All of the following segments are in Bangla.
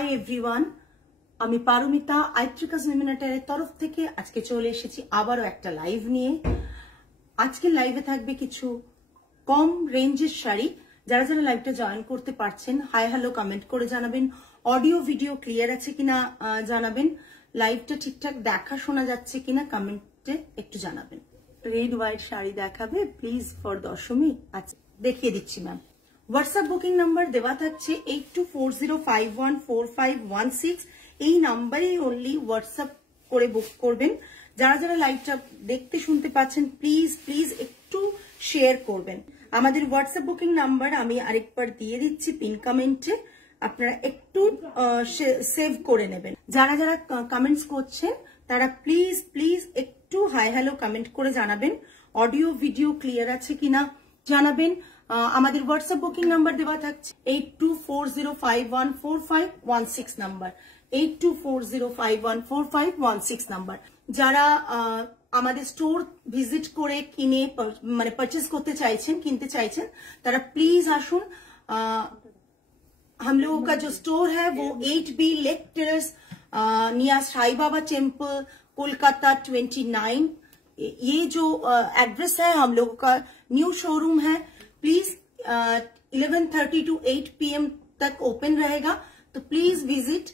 হাই এভরিওয়ান, আমি পারমিতা আইট্রিকাস মিমিনাটারের তরফ থেকে আজকে চলে এসেছি আবারও একটা লাইভ নিয়ে। আজকে লাইভে থাকবে কিছু কম রেঞ্জের শাড়ি। যারা যারা লাইভটা জয়েন করতে পারছেন হাই হ্যালো কমেন্ট করে জানাবেন, অডিও ভিডিও ক্লিয়ার আছে কিনা জানাবেন, লাইভটা ঠিকঠাক দেখা শোনা যাচ্ছে কিনা কমেন্টে একটু জানাবেন। রেড হোয়াইট শাড়ি দেখাবে প্লিজ ফর দশমী। আচ্ছা দেখিয়ে দিচ্ছি ম্যাম। হোয়াটসঅ্যাপ বুকিং নাম্বার দেওয়া থাকছে 8240514516। এই নাম্বারেই অনলি হোয়াটসঅ্যাপ করে বুক করবেন। যারা যারা লাইভটা দেখতে শুনতে পাচ্ছেন প্লিজ প্লিজ একটু শেয়ার করবেন। আমাদের হোয়াটসঅ্যাপ বুকিং নাম্বার আমি আরেকবার দিয়ে দিচ্ছি পিন কমেন্টে, আপনারা একটু সেভ করে নেবেন। যারা যারা কমেন্টস করছেন তারা প্লিজ প্লিজ একটু হাই হ্যালো কমেন্ট করে জানাবেন, অডিও ভিডিও ক্লিয়ার আছে কিনা জানাবেন। আমাদের হোয়াটসঅ্যাপ বুকিং নাম্বার দেওয়া থাকছে 8240514516 নাম্বার, 8240514516 নাম্বার। যারা আমাদের স্টোর ভিজিট করে কিনে মানে পারচেজ করতে চাইছেন, কিনতে চাইছেন, তারা প্লিজ আসুন। हम लोगों का जो स्टोर है वो 8B lake terrace near Sai Baba temple Kolkata 29। ये जो एड्रेस है हम लोगों का न्यू शोरूम है। प्लीज 11:30 to 8 PM तक ओपन रहेगा, तो प्लीज विजिट।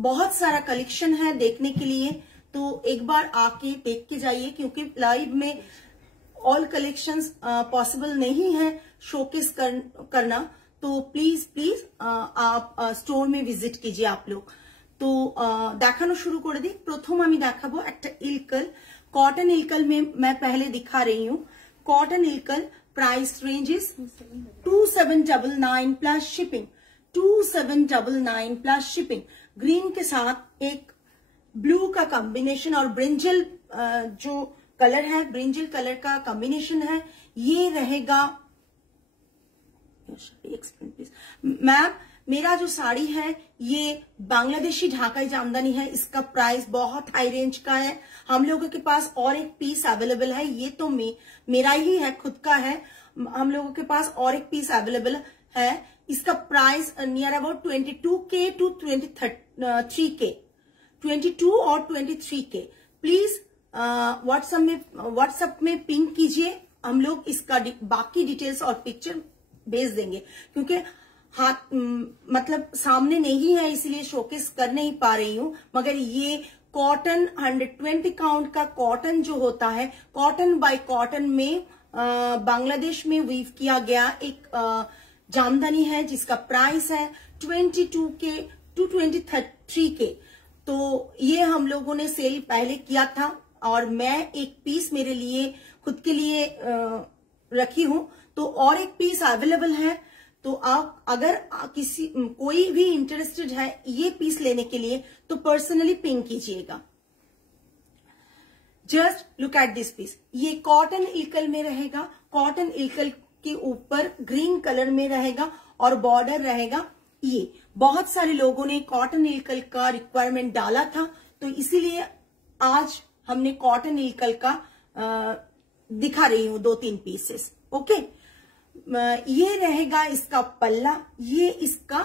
बहुत सारा कलेक्शन है देखने के लिए, तो एक बार आके देख के जाइए, क्योंकि लाइव में ऑल कलेक्शंस पॉसिबल नहीं है शोकेस करना। तो प्लीज प्लीज आप स्टोर में विजिट कीजिए आप लोग। तो देखानो शुरू कर दी। प्रथम आमी देखाबो एकटा इलकल, कॉटन इलकल में मैं पहले दिखा रही हूँ। Cotton Ilkal price ranges 2799 plus shipping, 2799 plus shipping. Green के साथ एक ब्लू का कॉम्बिनेशन और ब्रिंजल जो कलर है, ब्रिंजल कलर का कॉम्बिनेशन है, ये रहेगा। मैम मेरा जो साड़ी है ये बांग्लादेशी ढाकाई जामदानी है, इसका प्राइस बहुत हाई रेंज का है। हम लोगों के पास और एक पीस अवेलेबल है, ये तो मेरा ही है, खुद का है। हम लोगों के पास और एक पीस अवेलेबल है, इसका price near about 22K to 23K, 22 और 23K। प्लीज व्हाट्सएप में पिंग कीजिए, हम लोग इसका बाकी डिटेल्स और पिक्चर भेज देंगे, क्योंकि हाथ मतलब सामने नहीं है इसलिए शोकेस कर नहीं पा रही हूँ। मगर ये कॉटन 120 काउंट का कॉटन जो होता है, कॉटन बाय कॉटन में बांग्लादेश में वीव किया गया एक जामदानी है, जिसका प्राइस है 22K to 23K। तो ये हम लोगों ने सेल पहले किया था और मैं एक पीस मेरे लिए खुद के लिए रखी हूं, तो और एक पीस अवेलेबल है। तो आप अगर कोई भी इंटरेस्टेड है ये पीस लेने के लिए तो पर्सनली पिंग कीजिएगा। Just look at this piece, ये कॉटन इलकल में रहेगा, कॉटन इलकल के ऊपर ग्रीन कलर में रहेगा और बॉर्डर रहेगा। ये बहुत सारे लोगों ने कॉटन इलकल का रिक्वायरमेंट डाला था, तो इसीलिए आज हमने कॉटन इलकल का दिखा रही हूं 2-3 पीसेस। ओके, ये रहेगा इसका पल्ला, ये इसका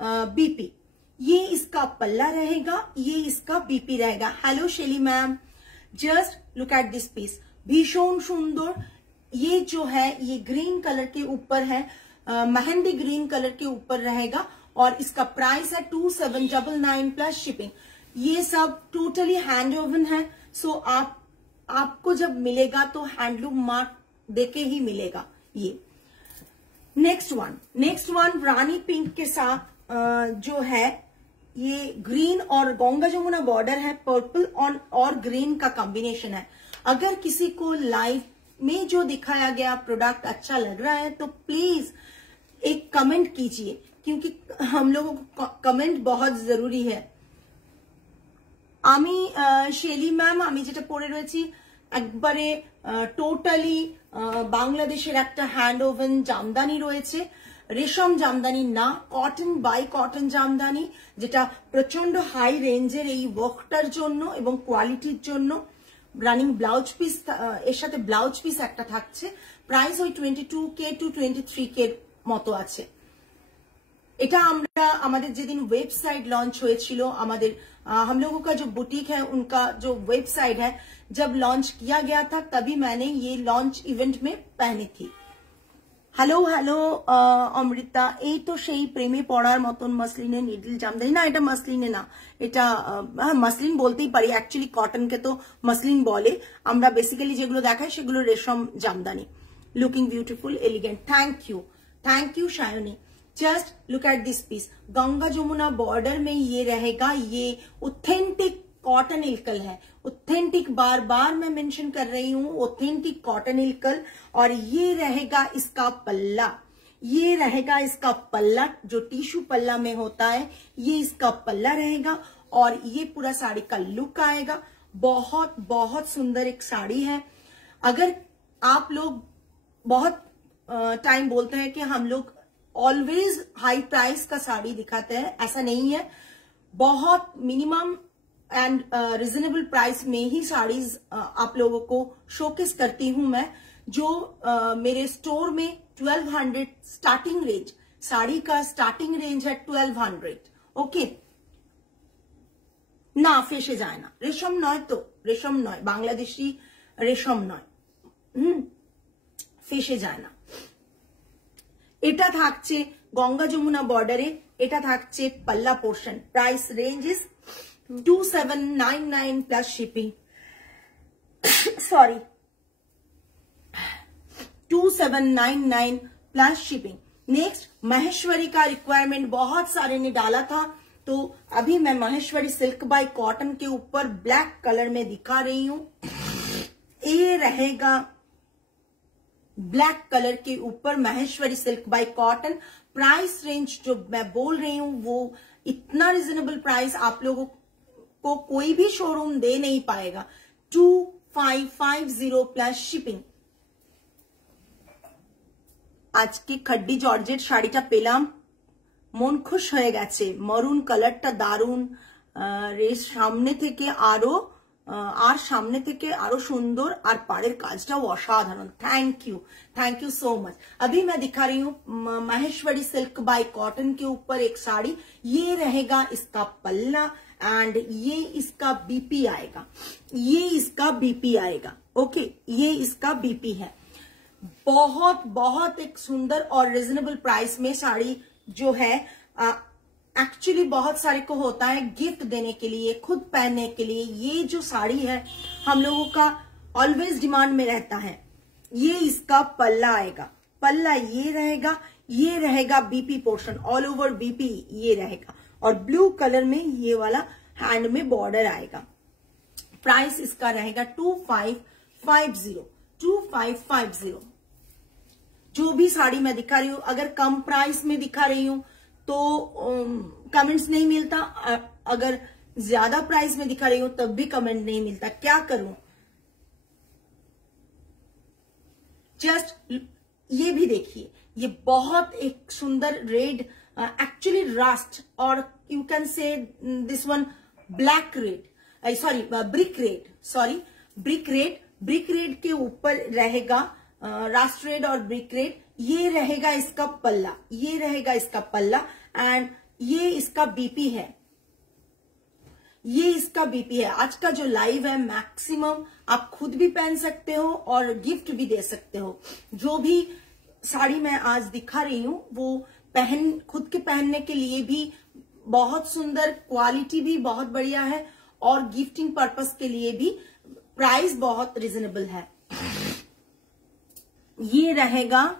बीपी, ये इसका पल्ला रहेगा, ये इसका बीपी रहेगा। Hello Shelly ma'am, just look at this piece, भीषण सुंदर। ये जो है ये ग्रीन कलर के ऊपर है, मेहंदी ग्रीन कलर के ऊपर रहेगा और इसका प्राइस है 2799 प्लस शिपिंग। ये सब टोटली हैंड ओवन है, सो आपको जब मिलेगा तो हैंडलूम मार्क देके ही मिलेगा। ये नेक्स्ट वन रानी पिंक के साथ जो है ये ग्रीन और गंगा जमुना बॉर्डर है, पर्पल और ग्रीन का कॉम्बिनेशन है। अगर किसी को लाइव में जो दिखाया गया प्रोडक्ट अच्छा लग रहा है तो प्लीज एक कमेंट कीजिए, क्योंकि हम लोगों को कमेंट बहुत जरूरी है। आमी शेली मैम आमी जेटा पड़े रयेछि একবারে টোটালি বাংলাদেশের একটা হ্যান্ড ওভেন জামদানি রয়েছে, রেশম জামদানি না, কটন বাই কটন জামদানি, যেটা প্রচন্ড হাই রেঞ্জের এই ওয়ার্কটার জন্য এবং কোয়ালিটির জন্য। রানিং ব্লাউজ পিস, এর সাথে ব্লাউজ পিস একটা থাকছে। প্রাইস ওই 22K to 23K মতো আছে। এটা আমরা আমাদের যেদিন वेबसाइट लॉन्च হয়েছিল, আমাদের हम लोगों का जो बुटीक है उनका जो वेबसाइट है जब लॉन्च किया गया था तभी मैंने ये लॉन्च इवेंट में पहनी थी। হ্যালো হ্যালো অমৃতা, এই তো সেই প্রেমে পড়ার মতন মসলিনের নিডল জামদানি। না, এটা মসলিনে না, এটা মসলিন বলতেই পারি, অ্যাকচুয়ালি কটনকে তো মসলিন বলে, আমরা বেসিক্যালি যেগুলো দেখাই সেগুলো রেশম jamdani. Looking beautiful elegant, thank you Shiny. Just look at this piece, Ganga Jamuna border में ये रहेगा, ये ऑथेंटिक कॉटन इल्कल है, ऑथेंटिक, बार बार मैं मेंशन कर रही हूँ, ऑथेंटिक कॉटन इल्कल। और ये रहेगा इसका पल्ला, ये रहेगा इसका पल्ला, जो टिश्यू पल्ला में होता है, ये इसका पल्ला रहेगा। और ये पूरा साड़ी का लुक आएगा, बहुत बहुत सुंदर एक साड़ी है। अगर आप लोग बहुत टाइम बोलते हैं कि हम लोग ऑलवेज हाई प्राइस का साड़ी दिखाते हैं, ऐसा नहीं है। बहुत मिनिमम एंड रिजनेबल प्राइस में ही साड़ीज आप लोगों को शोकेस करती हूं मैं। जो मेरे स्टोर में 1200 स्टार्टिंग रेंज, साड़ी का स्टार्टिंग रेंज है 1200। ओके ना, फेसे जाए ना, रेशम नय तो, रेशम नय, बांग्लादेशी रेशम नय, फेसे যায় না। এটা থাকছে গঙ্গা যমুনা বর্ডারে, এটা থাকছে পাল্লা portion. Price range is 2799 plus shipping, sorry 2799 plus shipping. Next Maheshwari का रिक्वायरमेंट बहुत सारे ने डाला था, तो अभी मैं महेश्वरी सिल्क बाय कॉटन के ऊपर ब्लैक कलर में दिखा रही हूं। ये रहेगा ब्लैक कलर के ऊपर Maheshwari silk bye cotton. Price range जो मैं बोल रही हूं वो इतना रिजनेबल प्राइस आप लोगों को कोई भी शोरूम दे नहीं पाएगा। 2550 प्लस शिपिंग। आज की खड्डी जॉर्जेट শাড়িটা পেলাম, মন খুশ হয়ে গেছে। মরুন কালারটা দারুন, সামনে থেকে আরো সামনে থেকে আরো সুন্দর, আর পাড়ের কাজটাও অসাধারণ। Thank you so much. अभी मैं दिखा रही हूँ महेश्वरी सिल्क बाय कॉटन के ऊपर एक साड़ी। ये रहेगा इसका पल्ला एंड ये इसका बीपी आएगा, ये इसका बीपी आएगा। ओके, ये इसका बीपी है। बहुत बहुत एक सुंदर और रिजनेबल प्राइस में साड़ी जो है, एक्चुअली बहुत सारे को होता है गिफ्ट देने के लिए, खुद पहनने के लिए। ये जो साड़ी है हम लोगों का ऑलवेज डिमांड में रहता है। ये इसका पल्ला आएगा, पल्ला ये रहेगा BP portion, all over BP ये रहेगा। और ब्लू कलर में ये वाला हैंड में बॉर्डर आएगा। प्राइस इसका रहेगा 2550। जो भी साड़ी मैं दिखा रही हूं, अगर कम प्राइस में दिखा रही हूं तो कमेंट्स नहीं मिलता, अगर ज्यादा प्राइस में दिखा रही हूं तब भी कमेंट नहीं मिलता, क्या करूं। जस्ट ये भी देखिए, ये बहुत एक सुंदर रेड, एक्चुअली रस्ट, और you can say this one black red, sorry brick red, brick red के ऊपर रहेगा रास्ट रेड और ब्रिक रेड। ये रहेगा इसका पल्ला, ये रहेगा इसका पल्ला एंड ये इसका बीपी है, ये इसका बीपी है। आज का जो लाइव है मैक्सिमम आप खुद भी पहन सकते हो और गिफ्ट भी दे सकते हो। जो भी साड़ी मैं आज दिखा रही हूं वो खुद के पहनने के लिए भी बहुत सुंदर, क्वालिटी भी बहुत बढ़िया है और गिफ्टिंग पर्पस के लिए भी प्राइस बहुत रिजनेबल है। ये रहेगा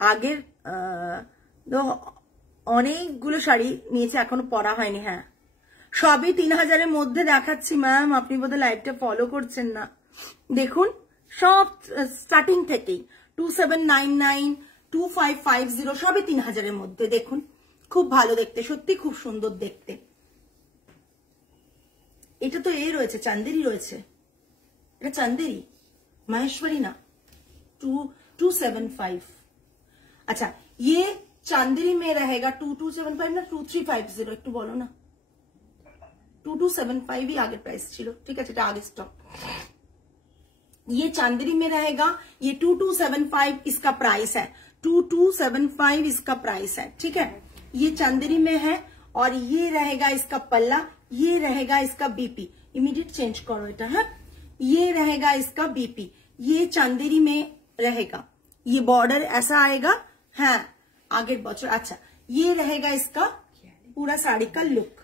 আগের অনেকগুলো শাড়ি নিয়েছে, এখনো পরা হয়নি। হ্যাঁ, সবই 3000-এর মধ্যে দেখাচ্ছি ম্যাম, আপনি বোধহয় লাইভটা ফলো করছেন না। দেখুন সব স্টার্টিং থেকেই 2799, 2550 সবই 3000-এর মধ্যে। দেখুন খুব ভালো দেখতে, সত্যি খুব সুন্দর দেখতে। এটা তো রয়েছে চান্দেরি রয়েছে, এটা চান্দেরি, महेश्वरी ना 2275। अच्छा, ये चांदेरी में रहेगा 2275 ना 2350, একটু বলো না। 2275 ही आगे प्राइस ছিল, ठीक है, এটা आगे स्टॉक। ये चांदेरी में रहेगा, ये 2275 इसका प्राइस है। 2275 इसका प्राइस है, ठीक है। ये चंदेरी में है और ये रहेगा इसका पल्ला, ये रहेगा इसका बीपी। इमीडिएट चेंज करो बेटा, है। ये रहेगा इसका बीपी, ये चंदेरी में रहेगा, ये बॉर्डर ऐसा आएगा, है। आगे बच्चो, अच्छा ये रहेगा इसका पूरा साड़ी का लुक।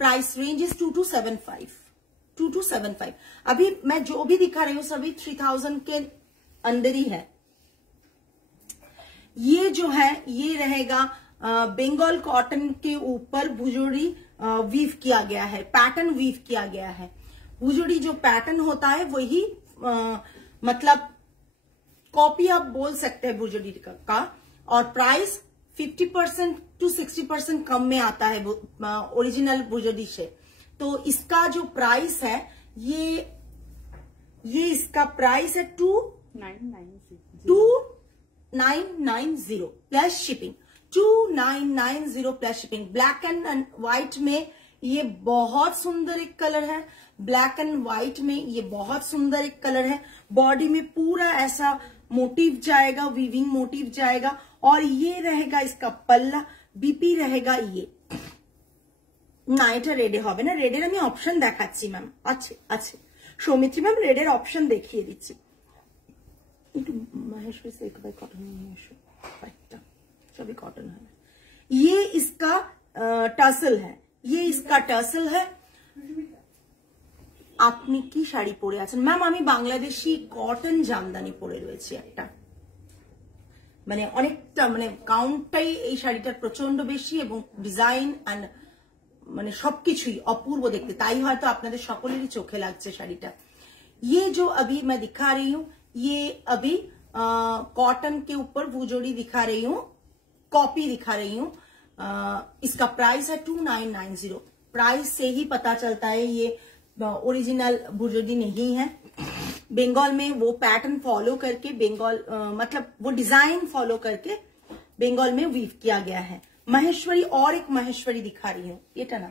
Price range is 2275। अभी मैं जो भी दिखा रही हूँ सभी 3000 के अंदर ही है। ये जो है ये रहेगा बंगाल कॉटन के ऊपर भुजोड़ी वीव किया गया है, पैटर्न वीव किया गया है। भुजोड़ी जो पैटर्न होता है वही मतलब कॉपी आप बोल सकते हैं भुजोड़ी का। और प्राइस 50% to 60% कम में आता है ओरिजिनल भुजोड़ी से। तो इसका जो प्राइस है ये इसका प्राइस है 2990 plus shipping. 2990 plus shipping. Black and white में ये बहुत सुंदर एक कलर है, ब्लैक एंड व्हाइट में ये बहुत सुंदर एक कलर है। बॉडी में पूरा ऐसा मोटिव जाएगा, वीविंग मोटिव जाएगा। और ये रहेगा इसका पल्ला, बीपी रहेगा ये ना। এটা রেডে হবে না, রেডের আমি অপশন দেখাচ্ছি ম্যাম। আছে আছে সৌমিত্রী ম্যাম, রেডের অপশন দেখিয়ে দিচ্ছি। একটু মহেশ্বরী সিল্ক বাই কটন নিয়ে এসো, सभी कॉटन है। ये इसका टसल है, ये इसका टसल है। আপনি কি শাড়ি পরে আছেন ম্যাম? আমি বাংলাদেশি কটন জামদানি পরে রয়েছি একটা, মানে অনেকটা মানে কাউন্টটাই এই শাড়িটার প্রচন্ড বেশি এবং ডিজাইন এন্ড মানে সবকিছুই অপূর্ব দেখতে, তাই হয়তো আপনাদের সকলেরই চোখে লাগছে শাড়িটা। ये जो अभी मैं दिखा रही हूँ ये अभी कॉटन के ऊपर भुजोड़ी दिखा रही हूँ, कॉपी दिखा रही हूँ। इसका प्राइस है 2990। प्राइस से ही पता चलता है ये ओरिजिनल भुजोड़ी नहीं है। बंगाल में वो पैटर्न फॉलो करके बंगाल मतलब वो डिजाइन फॉलो करके बंगाल में वीव किया गया है। महेश्वरी और एक महेश्वरी दिखा रही हूँ। ये ना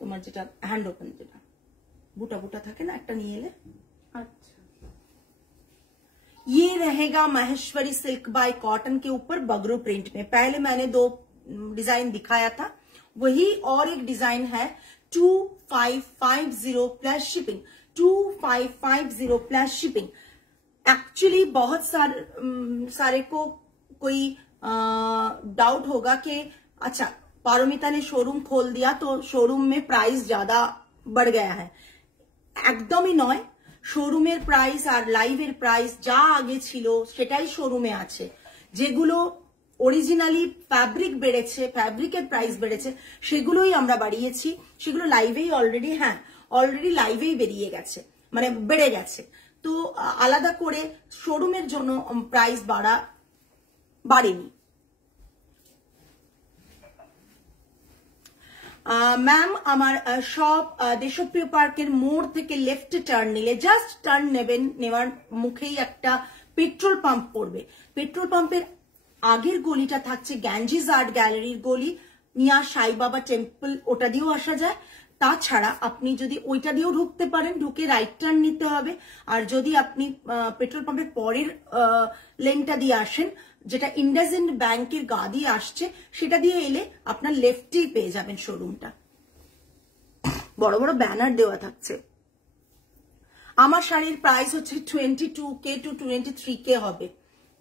तुम्हार जेटा हैंड ओपन जेटा बुटा बुटा থাকে না একটা নিয়ে এলে। अच्छा ये रहेगा महेश्वरी सिल्क बाय कॉटन के ऊपर बगरू प्रिंट में। पहले मैंने 2 डिजाइन दिखाया था, वही और एक डिजाइन है 2550 plus shipping. 2550 plus shipping. Actually बहुत सारे को कोई डाउट होगा कि अच्छा पारोमिता ने शोरूम खोल दिया तो शोरूम में प्राइस ज्यादा बढ़ गया है। একদমই নয়, শোরুমের প্রাইস আর লাইভের প্রাইস যা আগে ছিল সেটাই শোরুমে আছে। যেগুলো অরিজিনালি ফ্যাব্রিক বেড়েছে, ফ্যাব্রিকের প্রাইস বেড়েছে, সেগুলোই আমরা বাড়িয়েছি। সেগুলো লাইভেই অলরেডি, হ্যাঁ অলরেডি লাইভেই বেরিয়ে গেছে, মানে বেড়ে গেছে। তো আলাদা করে শোরুমের জন্য প্রাইস বাড়েনি। ম্যাম আমার শপ দেশপ্রিয় পার্কের মোড় থেকে লেফট টার্ন নিলে, জাস্ট টার্ন নেবেন, নেওয়ার মুখেই একটা পেট্রোল পাম্প পড়বে। পেট্রোল পাম্পের আগের গলিটা থাকছে গ্যাঞ্জিস আর্ট গ্যালারির গলি, মিয়া সাই বাবা টেম্পল, ওটা দিয়েও আসা যায়। তাছাড়া আপনি যদি ওইটা দিয়েও ঢুকতে পারেন, ঢুকে রাইট টার্ন নিতে হবে। আর যদি আপনি পেট্রোল পাম্পের পরের লেনটা দিয়ে আসেন, যেটা ইন্ডাসইন্ড ব্যাংকের গা দিয়ে আসছে, সেটা দিয়ে এলে আপনার লেফটেই পেয়ে যাবেন শোরুমটা। বড় বড় ব্যানার দেওয়া থাকছে। আমার শাড়ির প্রাইস হচ্ছে 22K to 23K হবে।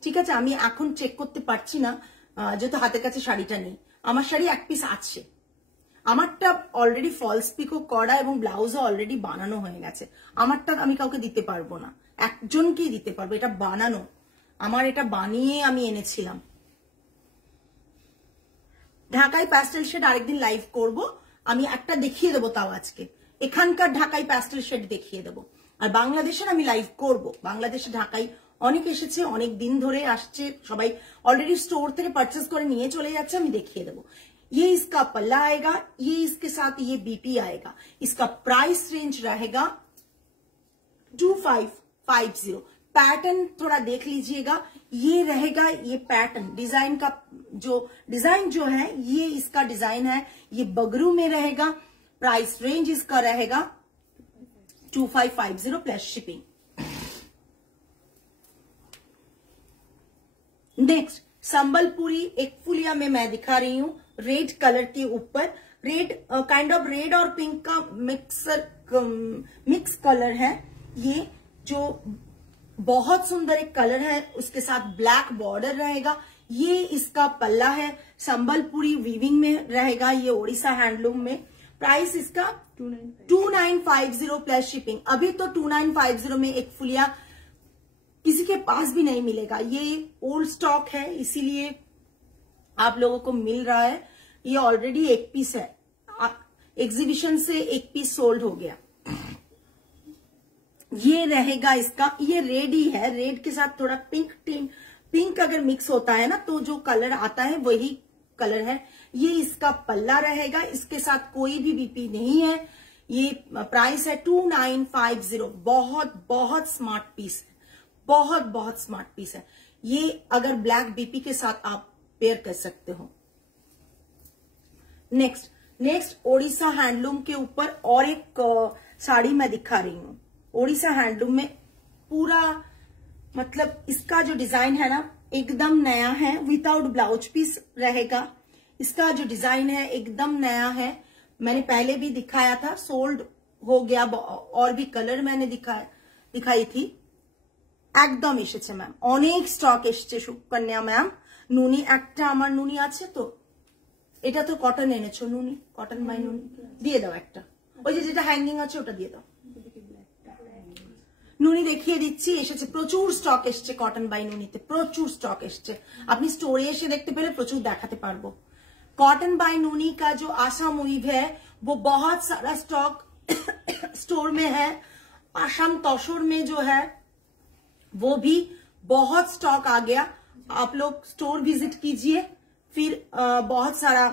ঠিক আছে, আমি এখন চেক করতে পারছি না যেহেতু হাতের কাছে শাড়িটা নেই। আমার শাড়ি এক পিস আছে, আমারটা অলরেডি ফলস পিকো করা এবং ব্লাউজও অলরেডি বানানো হয়ে গেছে। আমারটা আমি কাউকে দিতে পারবো না, একজনকেই দিতে পারবো। এটা বানানো, আমার এটা বানিয়ে আমি এনেছিলাম। ঢাকাই প্যাস্টেল শেড আরেকদিন লাইভ করব, আমি একটা দেখিয়ে দেবো, তাও আজকে এখানকার ঢাকাই প্যাস্টেল শেড দেখিয়ে দেবো। আর বাংলাদেশের আমি লাইভ করব। বাংলাদেশে ঢাকাই অনেক এসেছে, অনেক দিন ধরে আসছে, সবাই অলরেডি স্টোর থেকে পারচেস করে নিয়ে চলে যাচ্ছে, আমি দেখিয়ে দেবো। ये इसका पल्ला आएगा, ये इसके साथ ये बीपी आएगा। इसका प्राइस रेंज रहेगा 2550। पैटर्न थोड़ा देख लीजिएगा, ये रहेगा, ये पैटर्न डिजाइन का जो है ये इसका डिजाइन है, ये बगरू में रहेगा। प्राइस रेंज इसका रहेगा 2550 प्लस शिपिंग। नेक्स्ट संबलपुरी एक फुलिया में मैं दिखा रही हूँ, रेड कलर के ऊपर, रेड काइंड ऑफ रेड और पिंक का मिक्स कलर है ये, जो बहुत सुंदर एक कलर है, उसके साथ ब्लैक बॉर्डर रहेगा। ये इसका पल्ला है, संबलपुरी वीविंग में रहेगा, ये ओडिशा हैंडलूम में। प्राइस इसका 2950 प्लस शिपिंग। अभी तो 2950 में एक फुलिया किसी के पास भी नहीं मिलेगा, ये ओल्ड स्टॉक है, इसीलिए आप लोगों को मिल रहा है। ये ऑलरेडी एक पीस है, एग्जीबिशन से एक पीस सोल्ड हो गया। ये रहेगा इसका, ये रेड ही है, रेड के साथ थोड़ा पिंक अगर मिक्स होता है ना तो जो कलर आता है वही कलर है। ये इसका पल्ला रहेगा, इसके साथ कोई भी बीपी नहीं है। ये प्राइस है 2950। बहुत बहुत स्मार्ट पीस है, बहुत बहुत स्मार्ट पीस है ये। अगर ब्लैक बीपी के साथ आप पेयर कर सकते हो। नेक्स्ट ओडिशा हैंडलूम के ऊपर और एक साड़ी मैं दिखा रही हूँ। ओडिशा हैंडलूम में पूरा मतलब इसका जो डिजाइन है ना एकदम नया है, विदाउट ब्लाउज पीस रहेगा। इसका जो डिजाइन है एकदम नया है, मैंने पहले भी दिखाया था, सोल्ड हो गया, और भी कलर मैंने दिखाई थी। একদম এসেছে ম্যাম, অনেক স্টক এসেছে সুকন্যা ম্যাম। নুনি একটা আমার নুনি আছে তো, এটা তো কটন এনেছো নুনি, কটন বাই নুনি দিয়ে দাও একটা, ওই যে যেটা হ্যাঙ্গিং আছে ওটা দিয়ে দাও। নুনি দেখিয়ে দিচ্ছি, এসেছে প্রচুর স্টক এসেছে কটন বাই নুনিতে, প্রচুর স্টক এসেছে। আপনি স্টোরে এসে দেখতে পেলে প্রচুর দেখাতে পারবো। कॉटन बाय नूनी का जो आसाम वीव है वो बहुत सारा स्टॉक स्टोर में है। आसाम तसर में जो है वो भी बहुत स्टॉक आ गया। आप लोग स्टोर विजिट कीजिए, फिर बहुत सारा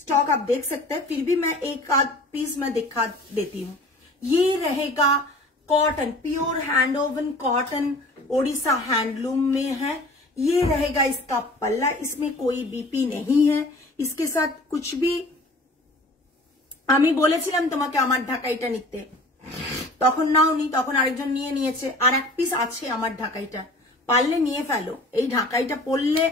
स्टॉक आप देख सकते हैं। फिर भी मैं एक आध पीस मैं दिखा देती हूँ। ये रहेगा cotton, pure hand oven cotton, Odisha handloom में है। ये रहेगा इसका पल्ला, इसमें कोई बीपी नहीं है। इसके साथ कुछ भी আমি বলেছিলাম তোমাকে আমার ঢাকাইটা নিতে, তখন নাওনি, তখন আরেকজন নিয়ে নিয়েছে। আর এক পিস আছে আমার ঢাকাইটা, পারলে নিয়ে ফেলো। এই ঢাকাইটা পরলে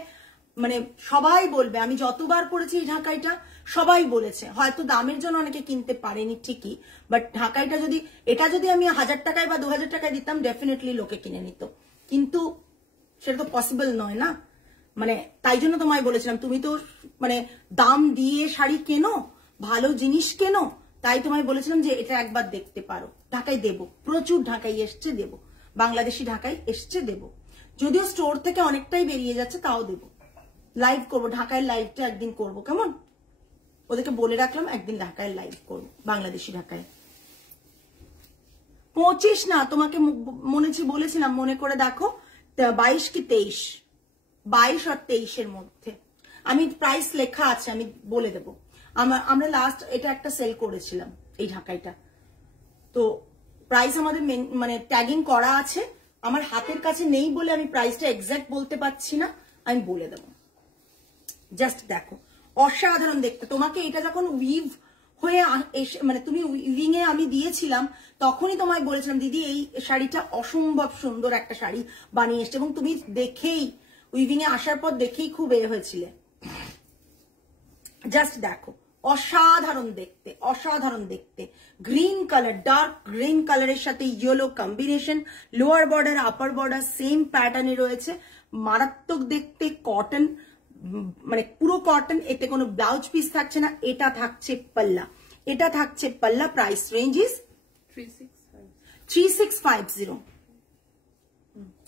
মানে সবাই বলবে, আমি যতবার পরেছি এই ঢাকাইটা সবাই বলেছে। হয়তো দামের জন্য অনেকে কিনতে পারেনি ঠিকই, বাট ঢাকাইটা যদি এটা যদি আমি 1000 টাকায় বা 2000 টাকায় দিতাম ডেফিনেটলি লোকে কিনে নিত, কিন্তু সেটা তো পসিবল নয় না। মানে তাই জন্য তোমায় বলেছিলাম তুমি তো মানে দাম দিয়ে শাড়ি কেনো, ভালো জিনিস কেনো, তাই তোমায় বলেছিলাম যে এটা একবার দেখতে পারো। ঢাকায় দেবো, প্রচুর ঢাকাই এসছে দেবো, বাংলাদেশি ঢাকাই এসছে দেবো। যদিও স্টোর থেকে অনেকটাই বেরিয়ে যাচ্ছে তাও দেবো। লাইভ করবো, ঢাকায় লাইভটা একদিন করবো, কেমন? ওদেরকে বলে রাখলাম একদিন ঢাকায় লাইভ করবো, বাংলাদেশি ঢাকায়। 25 না, তোমাকে বলেছিলাম মনে করে দেখো, 22 কি 23, 22 আর 23 এর মধ্যে। আমি প্রাইস লেখা আছে, আমি বলে দেবো। আমরা লাস্ট এটা একটা সেল করেছিলাম এই ঢাকাইটা, তো প্রাইস আমাদের মানে ট্যাগিং করা আছে। আমার হাতের কাছে নেই বলে আমি প্রাইসটা এক্সাক্ট বলতে পারছি না, আমি বলে দেবো। জাস্ট দেখো, অসাধারণ দেখতে। তোমাকে এটা যখন উইভ হয়ে মানে তুমি উইভিং এ আমি দিয়েছিলাম তখনই তোমায় বলেছিলাম দিদি এই শাড়িটা অসম্ভব সুন্দর একটা শাড়ি বানিয়ে এসছে, এবং তুমি দেখেই উইভিং এ আসার পর দেখেই খুব হয়েছিলে। জাস্ট দেখো, অসাধারণ দেখতে, অসাধারণ দেখতে। গ্রিন কালার, ডার্ক গ্রিন কালারের সাথে yellow combination, lower border upper border same প্যাটার্নে রয়েছে, মারাত্মক দেখতে। কটন মানে পুরো কটন, এতে কোনো ব্লাউজ পিস থাকছে না। এটা থাকছে পাল্লা, এটা থাকছে পাল্লা। Price range is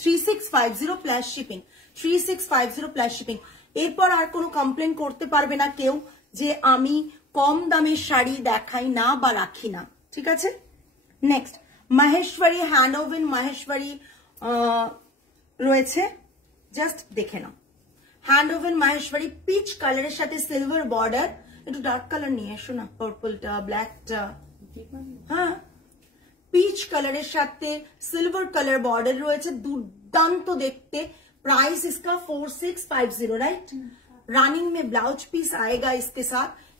3650 plus shipping, 3650 plus shipping. এরপর আর কোনো কমপ্লেন করতে পারবে না কেউ যে আমি কম দামের শাড়ি দেখাই না বা রাখি না, ঠিক আছে? Next Maheshwari hand woven, Maheshwari রয়েছে, জাস্ট দেখে নাও। হ্যান্ড ওভেন মাহেশ্বরী পিচ কালারের সাথে সিলভার বর্ডার। একটু ডার্ক কালার নিয়ে এসো না, পার্পলটা ব্ল্যাকটা। হ্যাঁ, পিচ কালারের সাথে সিলভার কালার বর্ডার রয়েছে, दुर्दांत देखते। प्राइस इसका 4650, राइट? रनिंग में ब्लाउज पीस आएगा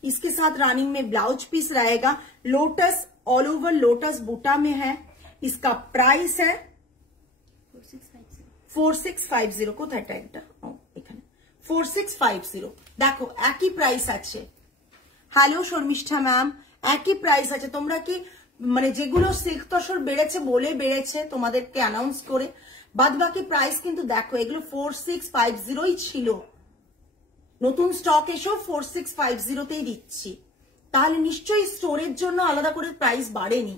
इसके साथ रनिंग में ब्लाउज पीस रहेगा। लोटस ऑल ओवर लोटस बूटा में है। इसका प्राइस है 4650 কোথায় ট্যাগটা? ও এখানে 4650 দেখো একই প্রাইস আছে। হ্যালো শর্মিষ্ঠা ম্যাম, একই প্রাইস আছে। তোমরা কি মানে যেগুলো সিল্ক তসর বেড়েছে বলে বেড়েছে তোমাদেরকে অ্যানাউন্স করে, বাদ বাকি প্রাইস কিন্তু দেখো এগুলো 4650ই ছিল। নতুন স্টক এসেও 4650তেই দিচ্ছি, তাহলে নিশ্চয়ই স্টোরের জন্য আলাদা করে প্রাইস বাড়েনি।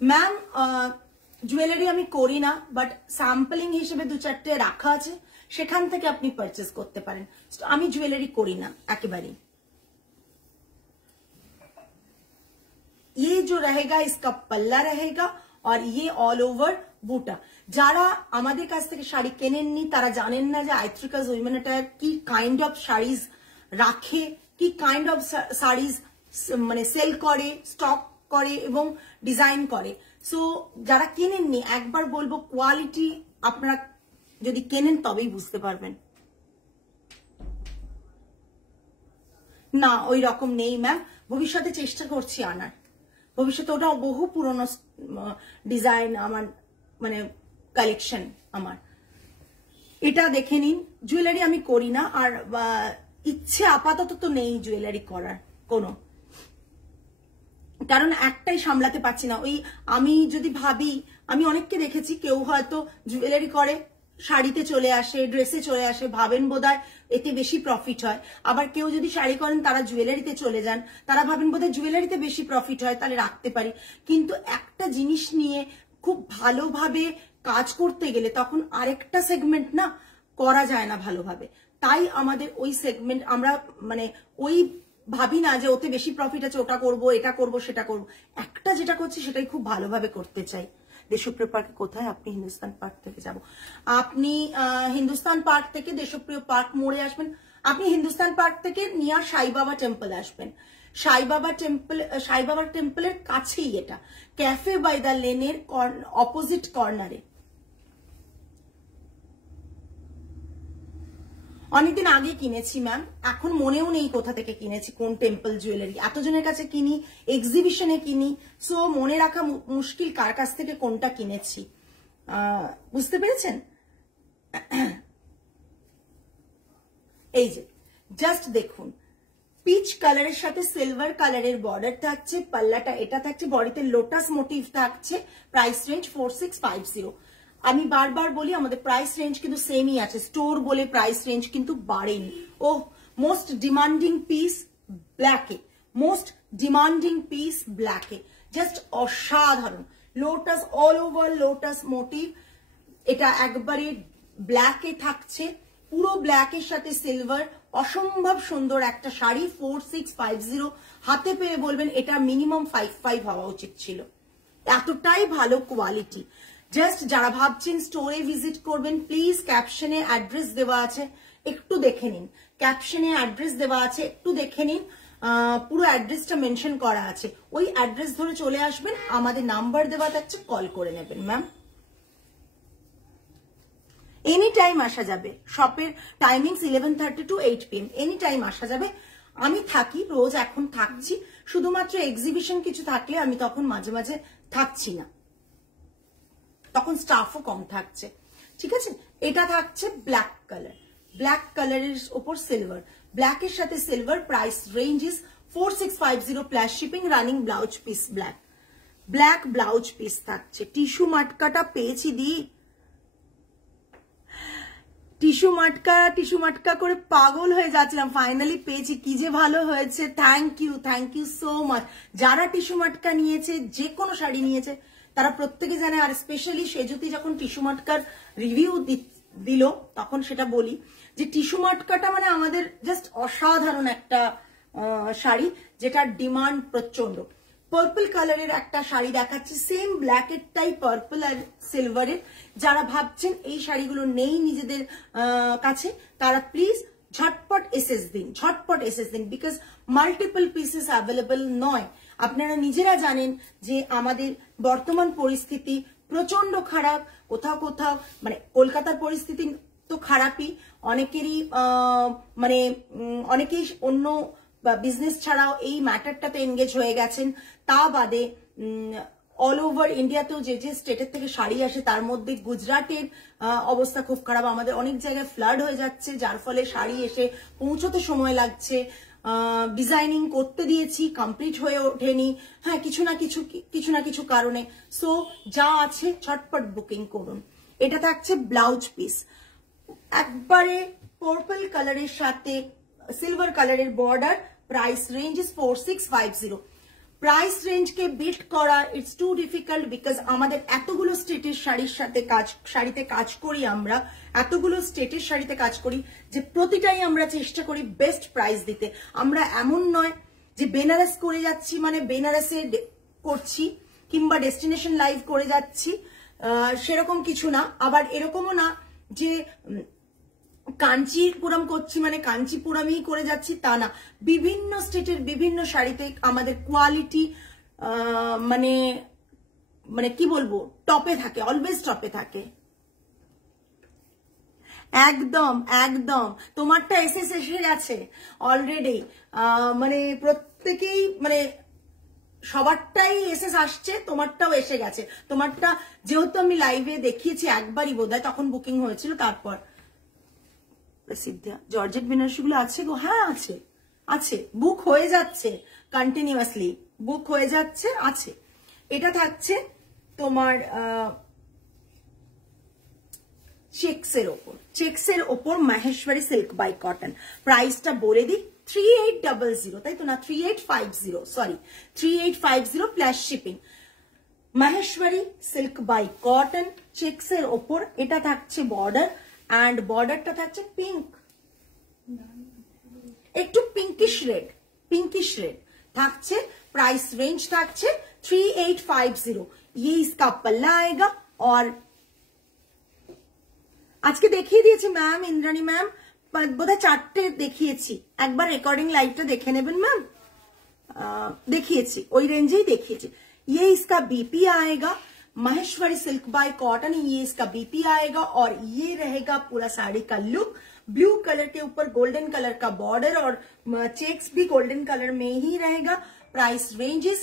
ম্যাম জুয়েলারি আমি করি না, বাট স্যাম্পলিং হিসেবে 2-4টে রাখা আছে, সেখান থেকে আপনি পারচেস করতে পারেন। আমি জুয়েলারি করি না একেবারেই। ये जो रहेगा इसका पल्ला रहेगा और ये ऑल ओवर বুটা। যারা আমাদের কাছ থেকে শাড়ি কেনেননি তারা জানেন না যে আইত্রিকাস উইমেন অ্যাটায়ার কি কাইন্ড অফ শাড়িজ রাখে, কি কাইন্ড অফ শাড়িজ মানে সেল করে, স্টক করে এবং ডিজাইন করে। সো যারা কেনেননি একবার বলবো কোয়ালিটি আপনারা যদি কেনেন তবেই বুঝতে পারবেন। না ওই রকম নেই ম্যাম, ভবিষ্যতে চেষ্টা করছি আনার। ভবিষ্যতে ওটা বহু পুরনো ডিজাইন আমার মানে কালেকশন আমার। এটা দেখে নিন, জুয়েলারি আমি করি না, আর ইচ্ছে আপাতত তো নেই জুয়েলারি করার কোনো, কারণ একটাই সামলাতে পারছি না। ওই আমি যদি ভাবি, আমি অনেককে দেখেছি কেউ হয়তো জুয়েলারি করে শাড়িতে চলে আসে, ড্রেসে চলে আসে, ভাবেন বোধহয় এতে বেশি প্রফিট হয়। আবার কেউ যদি শাড়ি করেন তারা জুয়েলারিতে চলে যান, তারা ভাবেন বোধহয় জুয়েলারিতে বেশি প্রফিট হয়, তাহলে রাখতে পারি। কিন্তু একটা জিনিস নিয়ে খুব ভালোভাবে কাজ করতে গেলে তখন আরেকটা সেগমেন্ট না করা যায় না ভালোভাবে। তাই আমাদের ওই সেগমেন্ট আমরা মানে ওই ভাবি না যে ওতে বেশি প্রফিট আছে, ওটা করব, এটা করব, সেটা করব। একটা যেটা করছি সেটাই খুব ভালোভাবে করতে চাই। দেশপ্রিয় পার্কে কোথায়? আপনি হিন্দুস্তান পার্ক থেকে যাব, আপনি হিন্দুস্তান পার্ক থেকে দেশপ্রিয় পার্ক মোড়ে আসবেন। আপনি হিন্দুস্তান পার্ক থেকে নিয়ার সাইবাবা টেম্পল আসবেন। সাইবাবা টেম্পলের কাছেই এটা, ক্যাফে বাই দ্য লেনের অপোজিট কর্নারে। অনেকদিন আগে কিনেছি ম্যাম, এখন মনেও নেই কোথা থেকে কিনেছি, কোন টেম্পল জুয়েলারি। এতজনের কাছে কিনি, এক্সিবিশনে কিনি, সো মনে রাখা মুশকিল কার কাছ থেকে কোনটা কিনেছি। বুঝতে পেরেছেন? এই যে জাস্ট দেখুন, পিচ কালারের সাথে সিলভার কালারের বর্ডার থাকছে, পাল্লাটা এটা থাকছে, বডিতে লোটাস মোটিভ থাকছে। Price range 4650। আমি বারবার বলি আমাদের প্রাইস রেঞ্জ কিন্তু সেমই আছে, স্টোর বলে প্রাইস রেঞ্জ কিন্তু বাড়েনি। ও মোস্ট ডিমান্ডিং পিস ব্ল্যাকে, মোস্ট ডিমান্ডিং পিস ব্ল্যাকে, জাস্ট অসাধারণ। Lotus all over lotus motif, এটা একবারে ব্ল্যাকে থাকছে, পুরো ব্ল্যাকের সাথে সিলভার, অসম্ভব সুন্দর একটা শাড়ি। 4650 হাতে পেয়ে বলবেন এটা মিনিমাম 55 হওয়া উচিত ছিল, এতটাই ভালো কোয়ালিটি। জাস্ট যারা ভাবছেন স্টোরে ভিজিট করবেন, প্লিজ ক্যাপশনে অ্যাড্রেস দেওয়া আছে, একটু দেখে নিন। ক্যাপশনে অ্যাড্রেস দেওয়া আছে, একটু দেখে নিন, পুরো অ্যাড্রেসটা মেনশন করা আছে। ওই অ্যাড্রেস ধরে চলে আসবেন, আমাদের নাম্বার দেওয়া থাকছে, কল করে নেবেন ম্যাম। এনি টাইম আসা যাবে, শপের timings 11:30 to 8 PM, any time আসা যাবে। আমি থাকি রোজ, এখন থাকছি, শুধুমাত্র এক্সিবিশন কিছু থাকলে আমি তখন মাঝে মাঝে থাকছি না, তখন স্টাফও কম থাকছে। ঠিক আছে, এটা থাকছে ব্ল্যাক কালার, ব্ল্যাক কালারের ওপর সিলভার, ব্ল্যাকের সাথে silver. Price range is 4650 plus shipping. Running blouse piece black, black blouse piece থাকছে। টিস্যু মাটকাটা পেয়েছি দি, টিস্যু মাটকা করে পাগল হয়ে যাচ্ছিলাম, ফাইনালি পেয়েছি, কি যে ভালো হয়েছে। Thank you so much. যারা টিস্যু মাটকা নিয়েছে, যে কোনো শাড়ি নিয়েছে, তারা প্রত্যেকে জানে। আর স্পেশালি সেজুতি যখন টিস্যু মাটকার রিভিউ দিল তখন সেটা বলি যে টিস্যু মাটকাটা মানে আমাদের জাস্ট অসাধারণ একটা শাড়ি, যেটার ডিমান্ড প্রচন্ড। পার্পল কালারের একটা শাড়ি দেখাচ্ছি, সেম ব্ল্যাকের টাই পার্পল আর সিলভারের। যারা ভাবছেন এই শাড়িগুলো নেই নিজেদের কাছে, তারা প্লিজ ঝটপট এসএস দিন, ঝটপট এসএস দিন, বিকজ মাল্টিপল পিসেস অ্যাভেলেবল নয়। আপনারা নিজেরা জানেন যে আমাদের বর্তমান পরিস্থিতি প্রচন্ড খারাপ। কোথাও কোথাও মানে কলকাতার পরিস্থিতি তো খারাপই, অনেকেরই মানে অনেকেই অন্য বিজনেস ছাড়াও এই ম্যাটারটাতে এনগেজ হয়ে গেছেন। তা বাদে অল ওভার ইন্ডিয়াতেও যে যে স্টেটের থেকে শাড়ি আসে তার মধ্যে গুজরাটের অবস্থা খুব খারাপ, আমাদের অনেক জায়গায় ফ্লাড হয়ে যাচ্ছে, যার ফলে শাড়ি এসে পৌঁছতে সময় লাগছে, ডিজাইনিং করতে দিয়েছি কমপ্লিট হয়ে ওঠেনি, হ্যাঁ কিছু না কিছু কারণে। সো যা আছে ছটপট বুকিং করুন। এটা থাকছে ব্লাউজ পিস, একবারে পার্পল কালারের সাথে সিলভার কালারের বর্ডার, প্রাইস রেঞ্জ ইজ 4650। প্রাইস রেঞ্জকে বিট করা ইটস টু ডিফিকাল্ট, বিকজ আমাদের এতগুলো স্টেটের শাড়ির সাথে শাড়িতে কাজ করি, আমরা এতগুলো স্টেটের শাড়িতে কাজ করি যে প্রতিটাই আমরা চেষ্টা করি বেস্ট প্রাইস দিতে। আমরা এমন নয় যে বেনারস করে যাচ্ছি মানে বেনারসে করছি কিংবা ডেস্টিনেশন লাইভ করে যাচ্ছি, সেরকম কিছু না। আবার এরকমও না যে কাঞ্চিপুরম করছি মানে কাঞ্চিপুরমই করে যাচ্ছি, তা না। বিভিন্ন স্টেটের বিভিন্ন শাড়িতে আমাদের কোয়ালিটি মানে মানে কি বলবো টপে থাকে, অলওয়েজ টপে থাকে। একদম একদম তোমারটা এসে গেছে অলরেডি, মানে প্রত্যেকেই মানে সবারটাই এসএস আসছে, তোমারটাও এসে গেছে। তোমারটা যেহেতু আমি লাইভে দেখিয়েছি একবারই বোধহয়, তখন বুকিং হয়েছিল। তারপর জর্জেট বেনারসি গুলো আছে গো, হ্যাঁ আছে আছে, বুক হয়ে যাচ্ছে কন্টিনিউয়াসলি, বুক হয়ে যাচ্ছে, আছে। এটা থাকছে তোমার চেক্সের ওপর মাহেশ্বরী সিল্ক বাই কটন। প্রাইসটা বলে দিই 3800, তাই তো না 3850, sorry 3850 plus shipping. Maheshwari silk by cotton চেক্সের ওপর, এটা থাকছে বর্ডার, অ্যান্ড বর্ডারটা থাকছে পিঙ্ক, একটু পিঙ্কিশ রেড থাকছে। प्राइस रेंज থাকছে 3850। ये इसका पल्ला आएगा। और আজকে দেখিয়ে দিয়েছি ম্যাম, ইন্দ্রাণী ম্যাম বোধহয় 4টে দেখিয়েছি, একবার রেকর্ডিং লাইভটা দেখে নেবেন ম্যাম, দেখিয়েছি ওই রেঞ্জেই দেখিয়েছি। ये इसका बीपी आएगा, माहेश्वरी सिल्क बाय कॉटन, ये इसका बीपी आएगा। और ये रहेगा पूरा साड़ी का लुक, ब्लू कलर के ऊपर गोल्डन कलर का बॉर्डर और चेक्स भी गोल्डन कलर में ही रहेगा। Price range is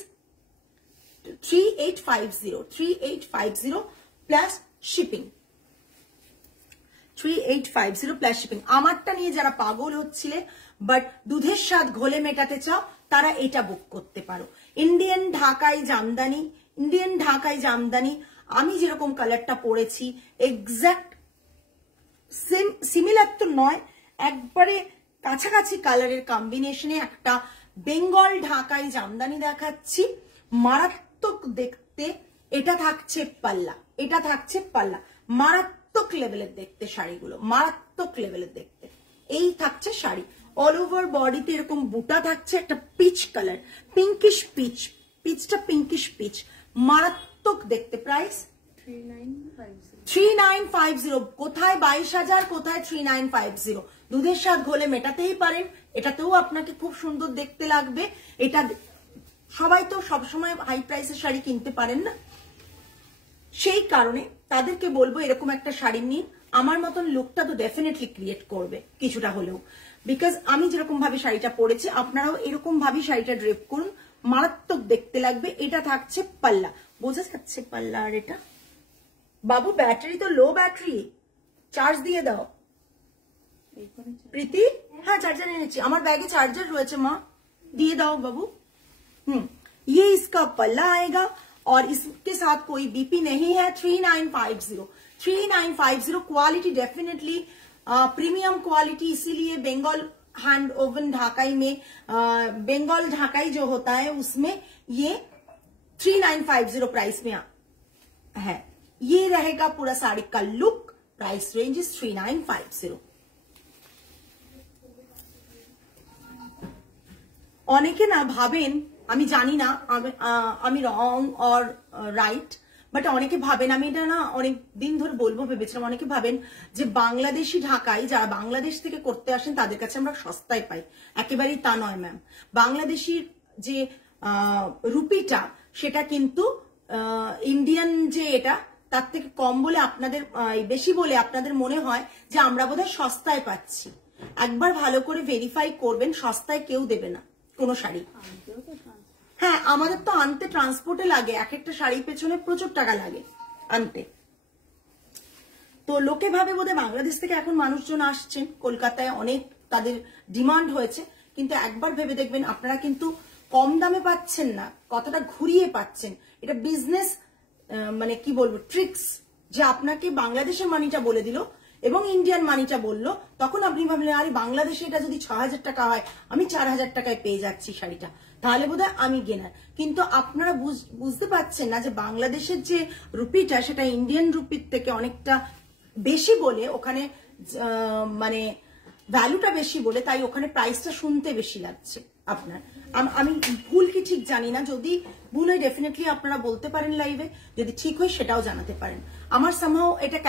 3850 plus shipping, 3850 plus shipping. আমারটা নিয়ে যারা পাগল হচ্ছিলে বাট দুধের স্বাদ ঘোলে মেটাতে চাও তারা এটা বুক করতে পারো। ইন্ডিয়ান ঢাকাই জামদানি আমি যেরকম কালারটা পরেছি এক্সাক্ট সিমিলার তো নয়, একবারে কাছাকাছি কালারের কম্বিনেশনে একটা বেঙ্গল ঢাকাই জামদানি দেখাচ্ছি, মারাত্মক দেখতে। এটা থাকছে পাল্লা, মারাত্মক লেভেলের দেখতে শাড়িগুলো, মারাত্মক লেভেলের দেখতে। এই থাকছে শাড়ি, অল ওভার বডিতে এরকম বুটা থাকছে, একটা পিচ কালার, পিঙ্কিশ পিচটা পিঙ্কিশ পিচ, মারাত্মক দেখতে। প্রাইস 3950। কোথায় 22,000, কোথায় 3950। দুধের স্বাদ ঘোলে মেটাতেই পারেন, এটাতেও আপনাকে খুব সুন্দর দেখতে লাগবে। এটা সবাই তো সবসময় হাই প্রাইসের শাড়ি কিনতে পারেন না, সেই কারণে তাদেরকে বলবো এরকম একটা শাড়ি নিন। আমার মতন লুকটা তো ডেফিনেটলি ক্রিয়েট করবে কিছুটা হলেও, বিকজ আমি যেরকম ভাবে শাড়িটা পরেছি আপনারাও এরকম ভাবে শাড়িটা ড্রেপ করুন, মারাত্মক দেখতে লাগবে। এটা থাকছে পাল্লা, বোঝা যাচ্ছে পাল্লা। আর এটা বাবু ব্যাটারি তো লো ব্যাটারি, চার্জ দিয়ে দাও প্রীতি। হ্যাঁ চার্জার এনেছি, আমার ব্যাগে চার্জার রয়েছে মা, দিয়ে দাও বাবু। ये इसका पल्ला आएगा और इसके साथ कोई बीपी नहीं है। 3950 क्वालिटी डेफिनेटली प्रीमियम क्वालिटी, इसीलिए बंगाल हैंड ओवन ढाकाई में बंगाल ढाकाई जो होता है उसमें ये 3950 प्राइस में है। ये रहेगा पूरा साड़ी का लुक। Price range is 3950। অনেকে না ভাবেন, আমি জানি না আমি রং অর রাইট, বাট অনেকে ভাবেন, আমি এটা না অনেক দিন ধরে বলবো ভেবেছিলাম, অনেকে ভাবেন যে বাংলাদেশি ঢাকাই যারা বাংলাদেশ থেকে করতে আসেন তাদের কাছে আমরা সস্তায় পাই। একেবারেই তা নয় ম্যাম। বাংলাদেশির যে রুপিটা সেটা কিন্তু ইন্ডিয়ান যে এটা তার থেকে কম বলে আপনাদের, বেশি বলে আপনাদের মনে হয় যে আমরা বোধহয় সস্তায় পাচ্ছি। একবার ভালো করে ভেরিফাই করবেন, সস্তায় কেউ দেবে না কোনো শাড়ি। হ্যাঁ, আমাদের তো আনতে ট্রান্সপোর্টে লাগে, এক একটা শাড়ির পেছনে প্রচুর টাকা লাগে আনতে। তো লোকে ভাবে বোধহয় বাংলাদেশ থেকে এখন মানুষজন আসছেন, কলকাতায় অনেক তাদের ডিমান্ড হয়েছে, কিন্তু একবার ভেবে দেখবেন আপনারা কিন্তু কম দামে পাচ্ছেন না, কথাটা ঘুরিয়ে পাচ্ছেন। এটা বিজনেস মানে কি বলবো ট্রিক্স, যে আপনাকে বাংলাদেশের মানিটা বলে দিল এবং ইন্ডিয়ান মানিটা বললো, তখন আপনি ভাবলেন আরে বাংলাদেশে এটা যদি 6000 টাকা হয় আমি 4000 টাকায় পেয়ে যাচ্ছি শাড়িটা, তাহলে বোধহয় আমি গেনার। কিন্তু আপনারা বুঝতে পারছেন না যে বাংলাদেশের যে রুপিটা সেটা ইন্ডিয়ান রুপির থেকে অনেকটা বেশি বলে, ওখানে মানে ভ্যালুটা বেশি বলে, তাই ওখানে প্রাইসটা শুনতে বেশি লাগছে আপনার। আমি ভুল কি ঠিক জানি না, যদি ভুল হয় ডেফিনেটলি আপনারা বলতে পারেন লাইভে, যদি ঠিক হয় সেটাও জানাতে পারেন। আমার সামহাও এটা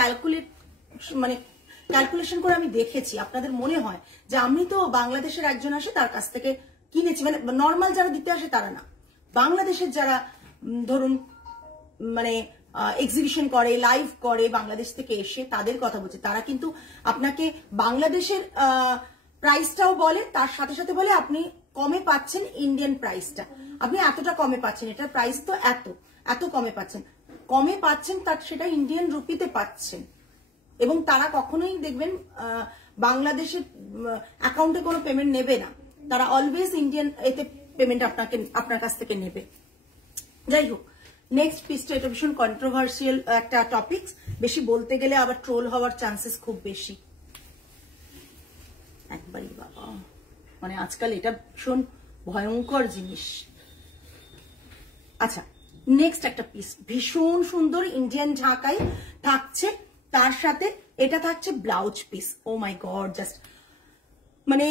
ক্যালকুলেশন করে আমি দেখেছি, আপনাদের মনে হয় যে আমি তো বাংলাদেশের একজন আসে তার কাছ থেকে কিনেছি, মানে নর্মাল যারা দিতে আসে তারা না, বাংলাদেশের যারা ধরুন মানে এক্সিবিশন করে, লাইভ করে বাংলাদেশ থেকে এসে, তাদের কথা বলছে। তারা কিন্তু আপনাকে বাংলাদেশের প্রাইসটাও বলে, তার সাথে সাথে বলে আপনি কমে পাচ্ছেন ইন্ডিয়ান প্রাইসটা, আপনি এতটা কমে পাচ্ছেন, এটার প্রাইস তো এত কমে পাচ্ছেন, তার সেটা ইন্ডিয়ান রুপিতে পাচ্ছেন। এবং তারা কখনোই দেখবেন বাংলাদেশের অ্যাকাউন্টে কোনো পেমেন্ট নেবে না, তারা অলওয়েজ ইন্ডিয়ান এতে পেমেন্ট আপনার কাছ থেকে নেবে। যাই হোক, নেক্সট পিসটা, এটা ভীষণ কন্ট্রোভার্সিয়াল একটা টপিকস, বেশি বলতে গেলে আবার ট্রোল হওয়ার চান্সেস খুব বেশি একবারই। বাবা, মানে আজকাল এটা ভীষণ ভয়ঙ্কর জিনিস। আচ্ছা, নেক্সট একটা পিস ভীষণ সুন্দর ইন্ডিয়ান ঢাকাই থাকছে, তার সাথে এটা থাকছে ব্লাউজ পিস। ও মাই গড, জাস্ট মানে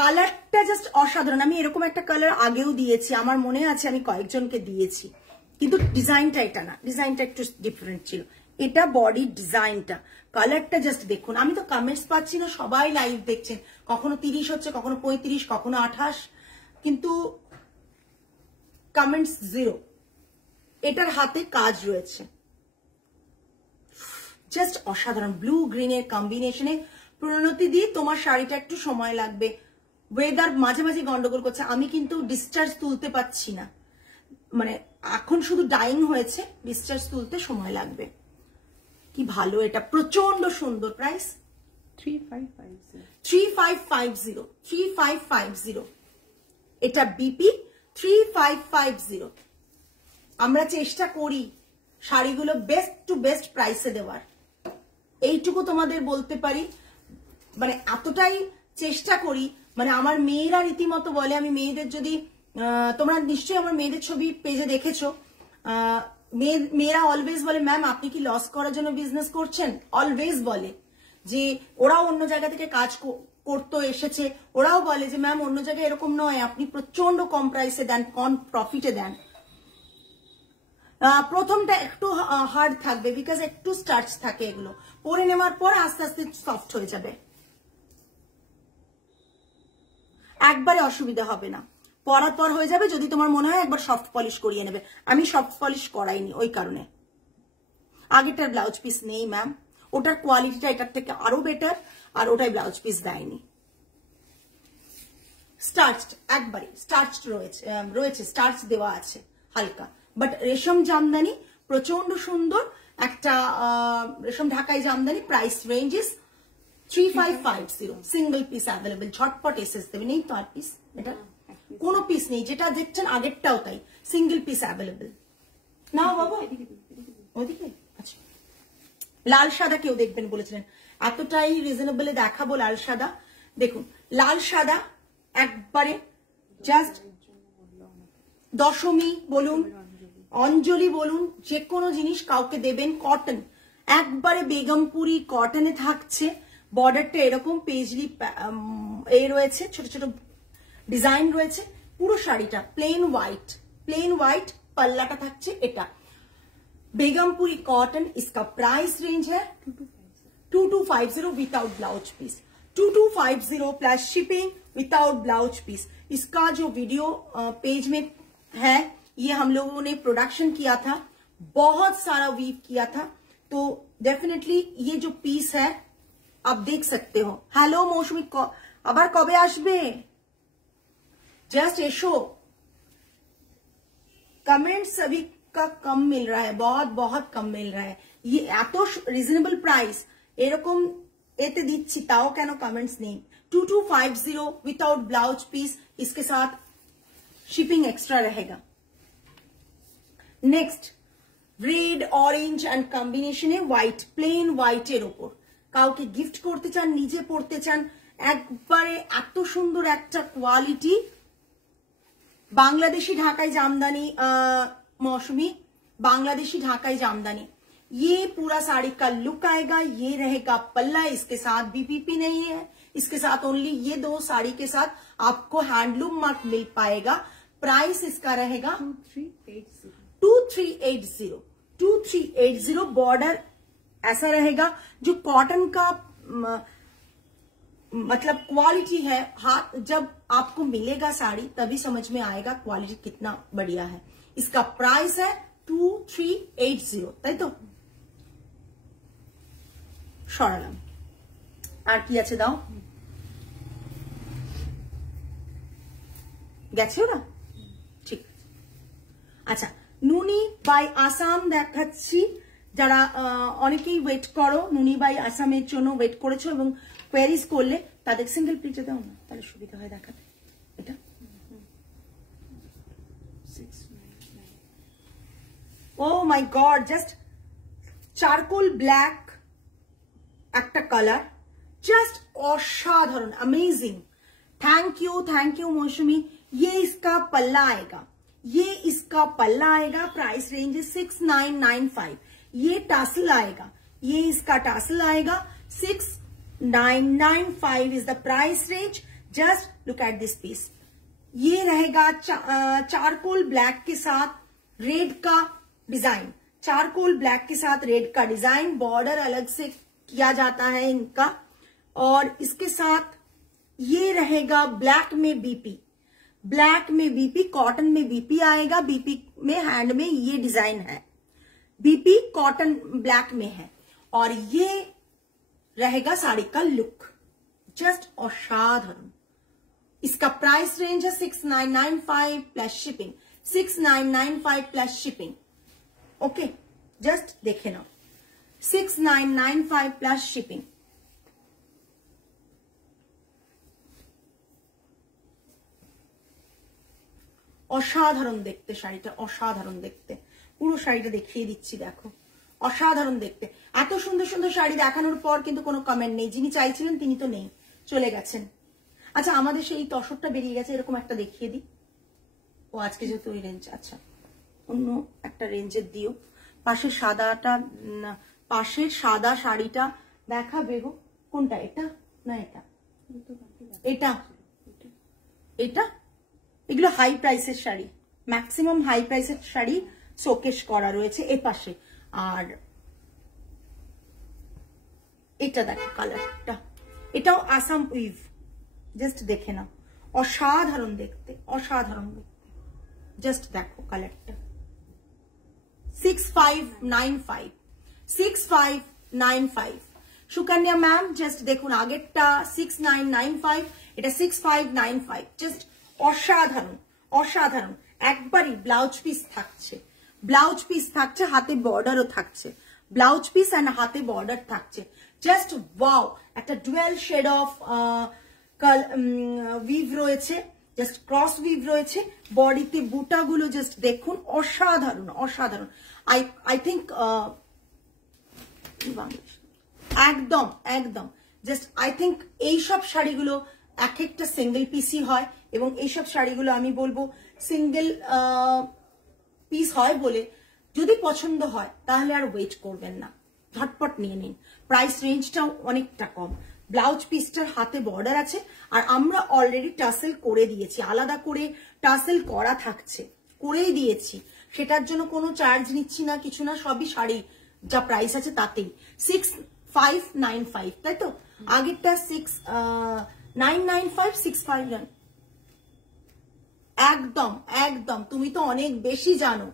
কালারটা জাস্ট অসাধারণ। আমি এরকম একটা কালার আগেও দিয়েছি, আমার মনে আছে আমি কয়েকজনকে দিয়েছি, কিন্তু ডিজাইনটা এটা না, ডিজাইনটা একটু ডিফারেন্ট ছিল। এটা বডি ডিজাইনটা, কালারটা জাস্ট দেখুন। আমি তো কমেন্টস পাচ্ছি না, সবাই লাইভ দেখছেন, কখনো 30 হচ্ছে, কখনো 35, কখনো 28, কিন্তু কমেন্টস জিরো। এটার হাতে কাজ রয়েছে, জাস্ট অসাধারণ। ব্লু গ্রিনের কম্বিনেশনে প্রণতি দি, তোমার শাড়িটা একটু সময় লাগবে, ওয়েদার মাঝে মাঝে গন্ডগোল করছে, আমি কিন্তু ডিসচার্জ তুলতে পারছি না, মানে এখন শুধু ডাইং হয়েছে, ডিসচার্জ তুলতে সময় লাগবে। কি ভালো, এটা প্রচন্ড সুন্দর। প্রাইস 3550 এটা বিপি 3550। আমরা চেষ্টা করি শাড়িগুলো বেস্ট টু বেস্ট প্রাইসে দেওয়ার, এইটুকু তোমাদের বলতে পারি, মানে এতটাই চেষ্টা করি। মানে আমার মেয়েরা রীতিমতো বলে, আমি মেয়েদের যদি তোমরা নিশ্চয়ই আমার মেয়েদের ছবি পেজে দেখেছো, মেয়েরা অলওয়েজ বলে ম্যাম আপনি কি লস করার জন্য বিজনেস করছেন, অলওয়েজ বলে যে ওরাও অন্য জায়গা থেকে কাজ করতে এসেছে, ওরাও বলে যে ম্যাম অন্য জায়গায় এরকম নয়, আপনি প্রচন্ড কম প্রাইসে দেন, কম প্রফিটে দেন। প্রথমটা একটু হার্ড থাকবে, বিকজ একটু স্টার্চ থাকে, এগুলো পরে নেওয়ার পর আস্তে আস্তে সফট হয়ে যাবে, একবারে অসুবিধা হবে না, পরার পর হয়ে যাবে। যদি তোমার মনে হয় একবার সফট পলিশ করিয়ে নেবে, আমি সফট পলিশ করাইনি ওই কারণে। আগেরটার ব্লাউজ পিস নেই ম্যাম, ওটার কোয়ালিটিটা এটার থেকে আরো বেটার, আর ওটাই ব্লাউজ পিস দেয়নি। স্টার্চ একবারে স্টার্চ রয়েছে স্টার্চ দেওয়া আছে হালকা, বাট রেশম জামদানি প্রচন্ড সুন্দর একটা রেশম ঢাকাই Jamdani. Price range is 3550, single piece available, ঝটপট এসএস দেবে। নেই তো আর পিস, এটা কোনো পিস নেই, যেটা দেখছেন আগেরটাও তাই, সিঙ্গেল পিস অ্যাভেলেবল। নাও বাবা ওইদিকে। আচ্ছা, লাল সাদা কেউ দেখবেন বলেছিলেন, এতটাই রিজনেবলে দেখাবো লাল সাদা। দেখুন লাল সাদা একবারে জাস্ট দশমী বলুন, অঞ্জলি বলুন, যে কোনো জিনিস কাউকে দেবেন। কটন একবারে বেগমপুরি কটনে থাকছে, বর্ডারটা এরকম পেজলি রয়েছে, ছোট ছোট ডিজাইন রয়েছে, পুরো শাড়িটা প্লেন হোয়াইট, पल्ला का থাকছে এটা बेगमपुरी कॉटन। इसका प्राइस रेंज है 2250 without blouse piece, 2250 plus shipping without blouse piece. इसका जो वीडियो पेज में है ये हम लोगों ने प्रोडक्शन किया था, बहुत सारा वीव किया था, तो डेफिनेटली ये जो पीस है आप देख सकते हो। हेलो मौसमी আবার কবে আসবে, জাস্ট এসো। कमेंट सभी का कम मिल रहा है, बहुत बहुत कम मिल रहा है। ये एतो रिजनेबल प्राइस एरकम एते दिच्छी ताओ केनो कमेंट्स नहीं। 2250 विदाउट ब्लाउज पीस, इसके साथ शिपिंग एक्स्ट्रा रहेगा। नेक्स्ट रेड ऑरेंज एंड कॉम्बिनेशने व्हाइट, प्लेन व्हाइटेर ओपर কাউকে গিফট করতে চান, নিজে পড়তে চান, একবারে এত সুন্দর একটা কোয়ালিটি। बांग्लादेशी ढाकाई जामदानी मौसमी, बांग्लादेशी ढाकाई जामदानी, ये पूरा साड़ी का लुक आएगा। ये रहेगा पल्ला, इसके साथ बीपीपी नहीं है, इसके साथ ओनली ये दो साड़ी के साथ आपको हैंडलूम मार्क मिल पाएगा। प्राइस इसका रहेगा 2380। बॉर्डर ऐसा रहेगा जो कॉटन का मतलब क्वालिटी है। हाथ जब आपको मिलेगा साड़ी तभी समझ में आएगा क्वालिटी कितना बढ़िया है। इसका प्राइस है 2380, তাই তো? সরালাম। আর কি আছে দাও, গেছে ওরা? ঠিক। আচ্ছা, নুনি বাই আসাম দেখাচ্ছি। যারা অনেকেই ওয়েট করো, নুনি বাই আসামের জন্য ওয়েট করেছো এবং কোয়ারিজ করলে তাদের সিঙ্গেল প্রিন্টে দাও না, তাহলে সুবিধা হয় দেখাতে। এটা ও মাই গড, জাস্ট চারকোল ব্ল্যাক একটা কালার, জাস্ট অসাধারণ, अमेजिंग। थैंक यू मौसमी। ये इसका पल्ला आएगा, ये इसका पल्ला आएगा। प्राइस रेंज है 6995। ये टासल आएगा, ये इसका टासल आएगा। 6995 is the price range. Just look at this piece. ये रहेगा चारकोल ब्लैक के साथ रेड का डिजाइन, चारकोल ब्लैक के साथ रेड का डिजाइन। बॉर्डर अलग से किया जाता है इनका, और इसके साथ ये रहेगा ब्लैक में बीपी, ब्लैक में बीपी, कॉटन में बीपी आएगा। बीपी में हैंड में ये डिजाइन है, बीपी कॉटन ब्लैक में है, और ये रहेगा साड़ी का लुक, जस्ट असाधारण। इसका प्राइस रेंज है 6995 plus shipping, 6995 plus shipping. Okay, just देखे ना, 6995 प्लस शिपिंग। অসাধারণ দেখতে শাড়িটা, অসাধারণ দেখতে। পুরো শাড়িটা দেখিয়ে দিচ্ছি, দেখো অসাধারণ দেখতে। এত সুন্দর সুন্দর শাড়ি দেখানোর পর কিন্তু কোনো কমেন্ট নেই। যিনি চাইছিলেন তিনি তো নেই, চলে গেছেন। আচ্ছা, আমাদের সেই তসরটা বেরিয়ে গেছে, এরকম একটা দেখিয়ে দিই। ও আজকে যেহেতু ওই রেঞ্জ, আচ্ছা অন্য একটা রেঞ্জের দিও। পাশের সাদাটা, পাশের সাদা শাড়িটা দেখাবে গো। কোনটা, এটা না এটা? এটা, এটা এগুলো হাই প্রাইসের শাড়ি, ম্যাক্সিমাম হাই প্রাইসের শাড়ি শোকেস করা রয়েছে এ পাশে। আর এটা দেখো কালারটা, এটাও আসাম উইভ, জাস্ট দেখে নাও, অসাধারণ দেখতে, অসাধারণ দেখতে। জাস্ট দেখো কালারটা। 6595, 6595। সুকন্যা ম্যাম জাস্ট দেখুন, আগেরটা 6995, এটা 6595। জাস্ট অসাধারণ, অসাধারণ। একবারই ব্লাউজ পিস থাকছে, ব্লাউজ পিস থাকছে, হাতে বর্ডারও থাকছে। ব্লাউজ পিস এন্ড হাতে বর্ডার থাকছে। জাস্ট ওয়াও, একটা ডুয়েল শেড অফ উইভ রয়েছে, জাস্ট ক্রস উইভ রয়েছে। বডিতে বুটাগুলো জাস্ট দেখুন, অসাধারণ, অসাধারণ। আই থিঙ্ক একদম একদম জাস্ট আই থিঙ্ক এইসব শাড়িগুলো এক একটা সিঙ্গেল পিসই হয়, এবং এইসব শাড়িগুলো আমি বলবো সিঙ্গেল পিস হয় বলে যদি পছন্দ হয় তাহলে আর ওয়েট করবেন না, ঝটপট নিয়ে নিন। প্রাইস রেঞ্জটাও অনেকটা কম। ব্লাউজ পিসটার হাতে বর্ডার আছে, আর আমরা অলরেডি টাসেল করে দিয়েছি, আলাদা করে টাসেল করা থাকছে, করেই দিয়েছি। সেটার জন্য কোনো চার্জ নিচ্ছি না, কিছু না, সবই শাড়ি যা প্রাইস আছে তাতেই। 6595, তাই তো? আগেরটা 6995, 659। একদম একদম, তুমি তো অনেক বেশি জানো।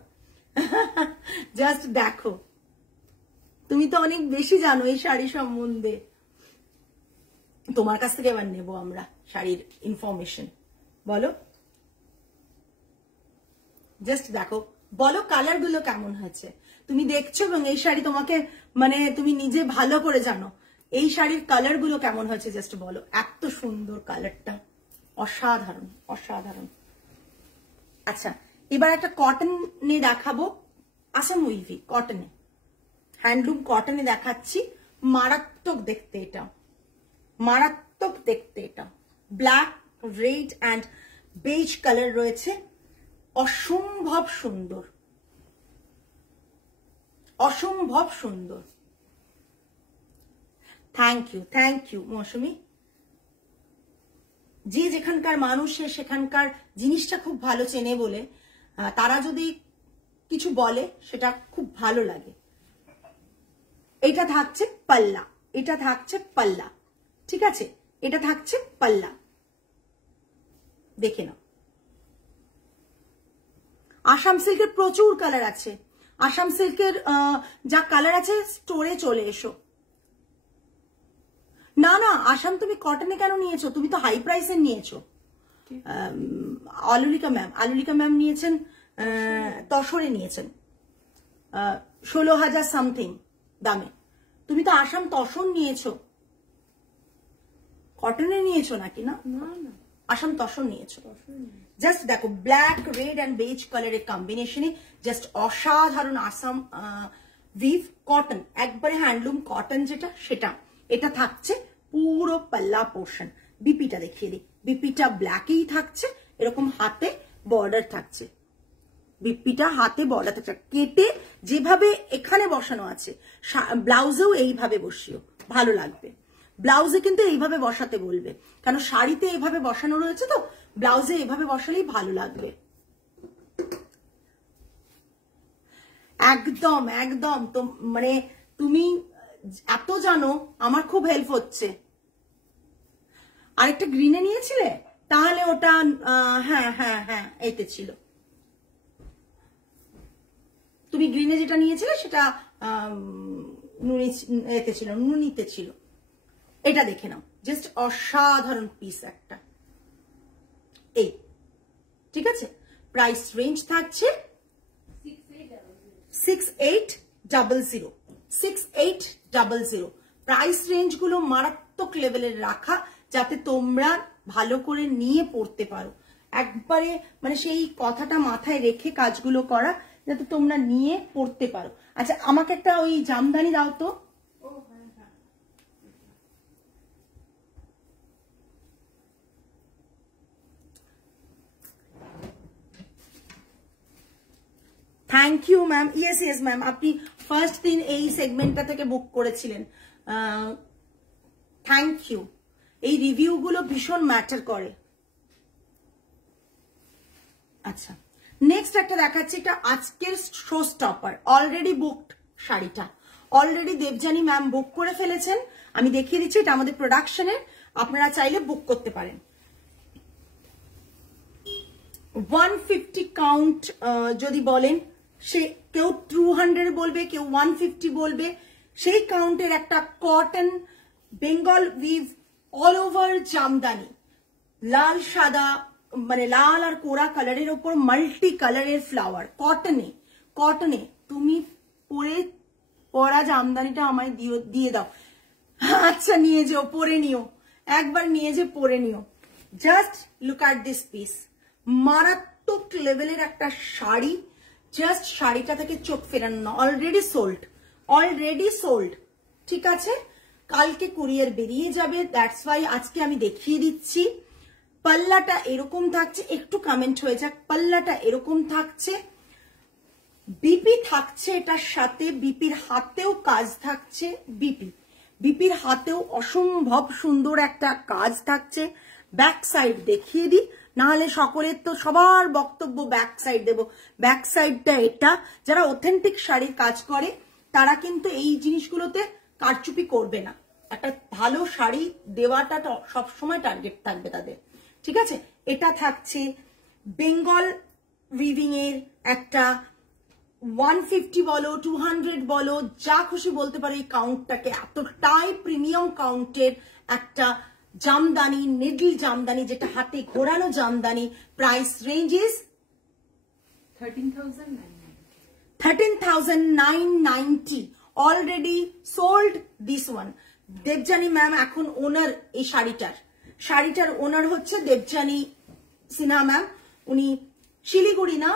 জাস্ট দেখো, তুমি তো অনেক বেশি জানো এই শাড়ি সম্বন্ধে। তোমার কাছ থেকে এবার নেবো আমরা শাড়ির ইনফরমেশন, বলো। জাস্ট দেখো বলো কালার গুলো কেমন হয়েছে, তুমি দেখছো এবং এই শাড়ি তোমাকে মানে তুমি নিজে ভালো করে জানো এই শাড়ির কালার গুলো কেমন হয়েছে, জাস্ট বলো। এত সুন্দর কালারটা, অসাধারণ অসাধারণ। আচ্ছা, এবার একটা কটনে দেখাবো, আসাম উইভি কটনে, হ্যান্ডলুম কটনে দেখাচ্ছি। মারাত্মক দেখতে এটা, মারাত্মক দেখতে এটা। Black, red and beige colour রয়েছে, অসম্ভব সুন্দর, অসম্ভব সুন্দর। থ্যাংক ইউ মৌসুমী। যে যেখানকার মানুষ সেখানকার জিনিসটা খুব ভালো চেনে বলে তারা যদি কিছু বলে সেটা খুব ভালো লাগে। এটা থাকছে পাল্লা, এটা থাকছে পাল্লা, ঠিক আছে, এটা থাকছে পাল্লা, দেখে নাও। আসাম সিল্কের প্রচুর কালার আছে, আসাম সিল্কের যা কালার আছে স্টোরে চলে এসো। না না আসাম তুমি কটনে কেন নিয়েছো, তুমি তো হাই প্রাইসের নিয়েছো। আলুলিকা ম্যাম নিয়েছেন তসরে নিয়েছেন 16,000 সামথিং দামে। তুমি তো আসাম তসর নিয়েছো, কটনে নিয়েছো নাকি? না আসাম তসর নিয়েছো। জাস্ট দেখো ব্ল্যাক, রেড অ্যান্ড বেজ কালারের কম্বিনেশনে জাস্ট অসাধারণ আসাম উইভ কটন, একবারে হ্যান্ডলুম কটন যেটা সেটা। এটা থাকছে পুরো পাল্লা পোর্শন। বিপিটা দেখিয়ে দিই, বিপিটা ব্ল্যাকেই থাকছে, এরকম হাতে বর্ডার থাকছে, বিপিটা হাতে বর্ডার থাকছে, কেটে যেভাবে এখানে বসানো আছে ব্লাউজেও এইভাবে বসিও, ভালো লাগবে। ব্লাউজে কিন্তু এইভাবে বসাতে বলবে, কারণ শাড়িতে এইভাবে বসানো রয়েছে তো ব্লাউজে এইভাবে বসালেই ভালো লাগবে। একদম একদম, তো মানে তুমি এত জানো, আমার খুব হেল্প হচ্ছে। আরেকটা গ্রিনে নিয়েছিলে, তাহলে ওটা হ্যাঁ হ্যাঁ হ্যাঁ এতে ছিল, তুমি গ্রিনে যেটা নিয়েছিলে সেটা এতে ছিল, নুনিতে ছিল। এটা দেখে নাও, জাস্ট অসাধারণ পিস একটা, এই ঠিক আছে। প্রাইস রেঞ্জ থাকছে 6800, 6800। প্রাইস রেঞ্জ গুলো মারাত্মক লেভেলের রাখা, যাতে তোমরা ভালো করে নিয়ে পড়তে পারো। একবারে মানে সেই কথাটা মাথায় রেখে কাজগুলো করা, যাতে তোমরা নিয়ে পড়তে পারো। আচ্ছা আমাকে একটা ওই জামদানি দাও তো। Thank you ma'am. Yes ma'am, আপনি ফার্স্ট দিন এই সেগমেন্টটা থেকে বুক করেছিলেন, থ্যাংক ইউ। এই রিভিউ গুলো ভীষণ ম্যাটার করে। আচ্ছা নেক্সট একটা দেখাচ্ছি, এটা আজকের শো স্টপার, অলরেডি বুকড শাড়িটা, অলরেডি দেবজানী ম্যাম বুক করে ফেলেছেন। আমি দেখিয়ে দিচ্ছি, এটা আমাদের প্রোডাকশনের, আপনারা চাইলে বুক করতে পারেন। 150 কাউন্ট যদি বলেন, সে কেউ 200 বলবে, কেউ 150 বলবে, সেই কাউন্টের একটা cotton Bengal weave all over jamdani, লাল সাদা মানে লাল আর কোরা কালারের উপর মাল্টি কালারের ফ্লাওয়ার, কটনে, কটনে তুমি পরা জামদানিটা আমায় দিয়ে দাও। আচ্ছা নিয়ে যেও, পরে নিও, একবার নিয়ে যে পরে নিও। Just look at this piece, মারাত্মক লেভেলের একটা শাড়ি, জাস্ট শাড়িটা থেকে চোখ ফেরানো না। অলরেডি সোল্ড, অলরেডি সোল্ড, ঠিক আছে। কালকে কুরিয়ার বেরিয়ে যাবে, দ্যাটস ওয়াই আজকে আমি দেখিয়ে দিচ্ছি। পাল্লাটা এরকম থাকছে, একটু কমেন্ট হয়ে যাক, পাল্লাটা এরকম থাকছে, বিপি থাকছে এটার সাথে, বিপির হাতেও কাজ থাকছে, বিপির হাতেও অসম্ভব সুন্দর একটা কাজ থাকছে। ব্যাক সাইড দেখিয়ে দিই, নাহলে সকলের তো সবার বক্তব্য ব্যাক সাইড দেবো। ব্যাক সাইডটা এটা, যারা অথেন্টিক শাড়ির কাজ করে তারা কিন্তু এই জিনিসগুলোতে কারচুপি করবে না, একটা ভালো শাড়ি দেওয়াটা সবসময় টার্গেট থাকবে তাদের, ঠিক আছে। এটা থাকছে বেঙ্গল উইভিং এর একটা 150 বলো 200 বলো, যা খুশি বলতে পারো, এই কাউন্টটাকে এতটাই প্রিমিয়াম কাউন্টের একটা জামদানি, নিডল জামদানি, যেটা হাতে ঘোরানো jamdani. Price range is 13,900। 13,990 already sold this one. Debjani ma'am এখন ওনার এই শাড়িটার ওনার হচ্ছে দেবযানী সিনহা ম্যাম। উনি শিলিগুড়ি না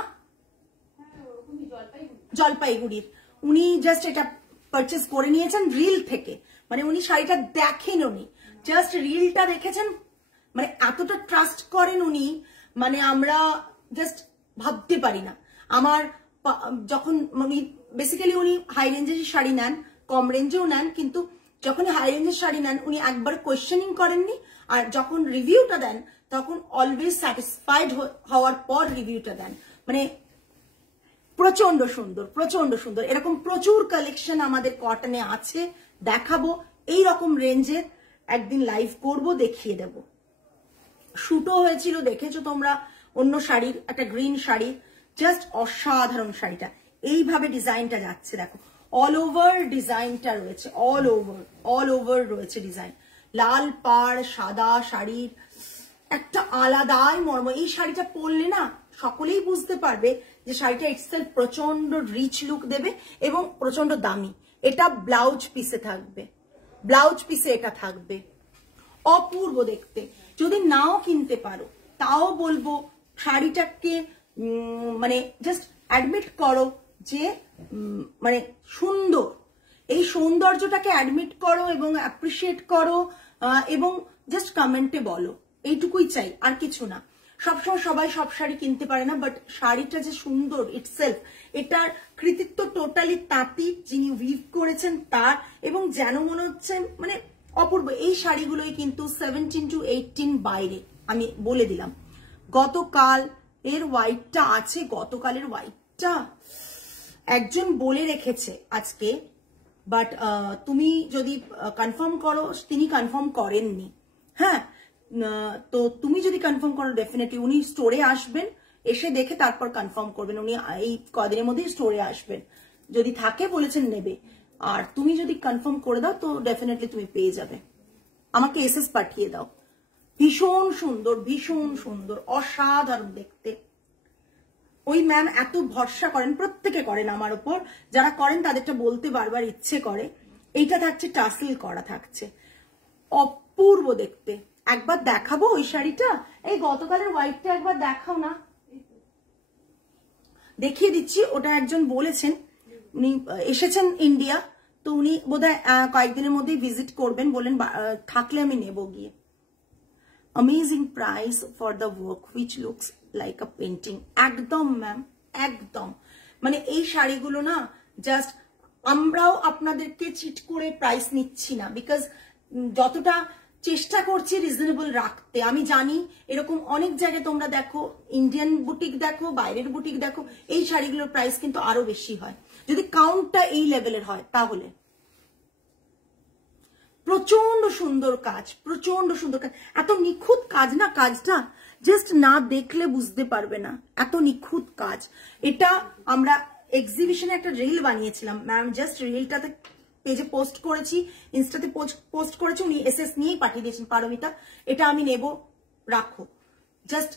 জলপাইগুড়ির, উনি জাস্ট এটা পারচেস করে নিয়েছেন রিল থেকে। মানে উনি শাড়িটা দেখেন, উনি জাস্ট রিলটা দেখেছেন, মানে এতটা ট্রাস্ট করেন উনি, মানে আমরা জাস্ট ভাবতে পারি না। আমার যখন উনি বেসিক্যালি উনি হাই রেঞ্জের শাড়ি নেন, কম রেঞ্জেও নেন, কিন্তু যখন হাই রেঞ্জের শাড়ি নেন উনি একবার কোয়েশ্চেনিং করেননি, আর যখন রিভিউটা দেন তখন অলওয়েজ স্যাটিসফাইড হওয়ার পর রিভিউটা দেন। মানে প্রচন্ড সুন্দর, প্রচন্ড সুন্দর। এরকম প্রচুর কালেকশন আমাদের কটনে আছে, দেখাবো। এই রকম রেঞ্জের একদিন লাইভ করব, দেখিয়ে দেব। শুটও হয়েছিল, দেখেছো তোমরা, অন্য শাড়ির একটা গ্রিন শাড়ি, জাস্ট অসাধারণ শাড়িটা। এইভাবে ডিজাইনটা যাচ্ছে, দেখো অল ওভার ডিজাইনটা রয়েছে, অল ওভার রয়েছে ডিজাইন। লাল পাড় সাদা শাড়ির একটা আলাদাই মর্ম। এই শাড়িটা পরলে না সকলেই বুঝতে পারবে যে শাড়িটা ইটসেলফ প্রচন্ড রিচ লুক দেবে এবং প্রচন্ড দামি। এটা ব্লাউজ পিসে থাকবে, ব্লাউজ পিসে এটা থাকবে, অপূর্ব দেখতে। যদি নাও কিনতে পারো তাও বলবো শাড়িটাকে মানে জাস্ট অ্যাডমিট করো যে মানে সুন্দর, এই সৌন্দর্যটাকে অ্যাডমিট করো এবং অ্যাপ্রিসিয়েট করো, এবং জাস্ট কমেন্টে বলো, এইটুকুই চাই, আর কিছু না। সবসময় সবাই সব শাড়ি কিনতে পারে না, বাট শাড়িটা যে সুন্দর ইটসেলফ, এটার কৃতিত্ব টোটালি তাঁতি যিনি উইভ করেছেন তার, এবং যেন মনে হচ্ছে মানে অপূর্ব। এই শাড়িগুলোই কিন্তু 17 to 18 বাইরে, আমি বলে দিলাম। গতকাল এর হোয়াইটটা আছে, গতকালের হোয়াইটটা একজন বলে রেখেছে আজকে, বাট তুমি যদি কনফার্ম করো, তিনি কনফার্ম করেননি। হ্যাঁ, তো তুমি যদি কনফার্ম করো ডেফিনেটলি উনি স্টোরে আসবেন, এসে দেখে তারপর কনফার্ম করবেন। উনি এই কদিনের মধ্যেই স্টোরে আসবেন, যদি থাকে বলেছেন নেবে। আর তুমি যদি কনফার্ম করে দাও তো ডেফিনেটলি তুমি পেয়ে যাবে। আমাকে এসএস পাঠিয়ে দাও। ভীষণ সুন্দর, ভীষণ সুন্দর, অসাধারণ দেখতে। ওই ম্যাম এত ভরসা করেন, প্রত্যেকে করেন আমার উপর, যারা করেন তাদেরটা বলতে বারবার ইচ্ছে করে। এইটা থাকছে টাসেল করা, থাকছে অপূর্ব দেখতে। একবার দেখাবো ওই শাড়িটা, এই গতকালের হোয়াইটটা একবার দেখাও না, দেখিয়ে দিচ্ছি। ওটা একজন বলেছেন, উনি এসেছেন ইন্ডিয়া, তো উনি বোধহয় কয়েকদিনের মধ্যেই ভিজিট করবেন, বলেন থাকলে আমি নেব গিয়ে। Amazing price for the work which looks like a painting. একদম ম্যাম, একদম। মানে এই শাড়িগুলো না জাস্ট, আমরাও আপনাদেরকে চিট করে প্রাইস নিচ্ছি না, বিকজ যতটা চেষ্টা করছি রিজনেবল রাখতে। আমি জানি এরকম অনেক জায়গায় তোমরা দেখো, ইন্ডিয়ান বুটিক দেখো, বাইরের বুটিক দেখো, এই শাড়িগুলোর প্রাইস কিন্তু আরো বেশি হয় যদি কাউন্টটা এই লেভেলের হয়। তাহলে প্রচন্ড সুন্দর কাজ, প্রচন্ড সুন্দর কাজ, এত নিখুঁত কাজ না, কাজটা জাস্ট না দেখলে বুঝতে পারবে না, এত নিখুঁত কাজ। এটা আমরা এক্সিবিশনে একটা রিল বানিয়েছিলাম ম্যাম, জাস্ট রিলটাতে পেজে পোস্ট করেছি, ইনস্টাতে পোস্ট করেছি, উনি এসএস নিয়েই পাঠিয়ে দিয়েছেন, পারমিতা এটা আমি নেব, রাখো, জাস্ট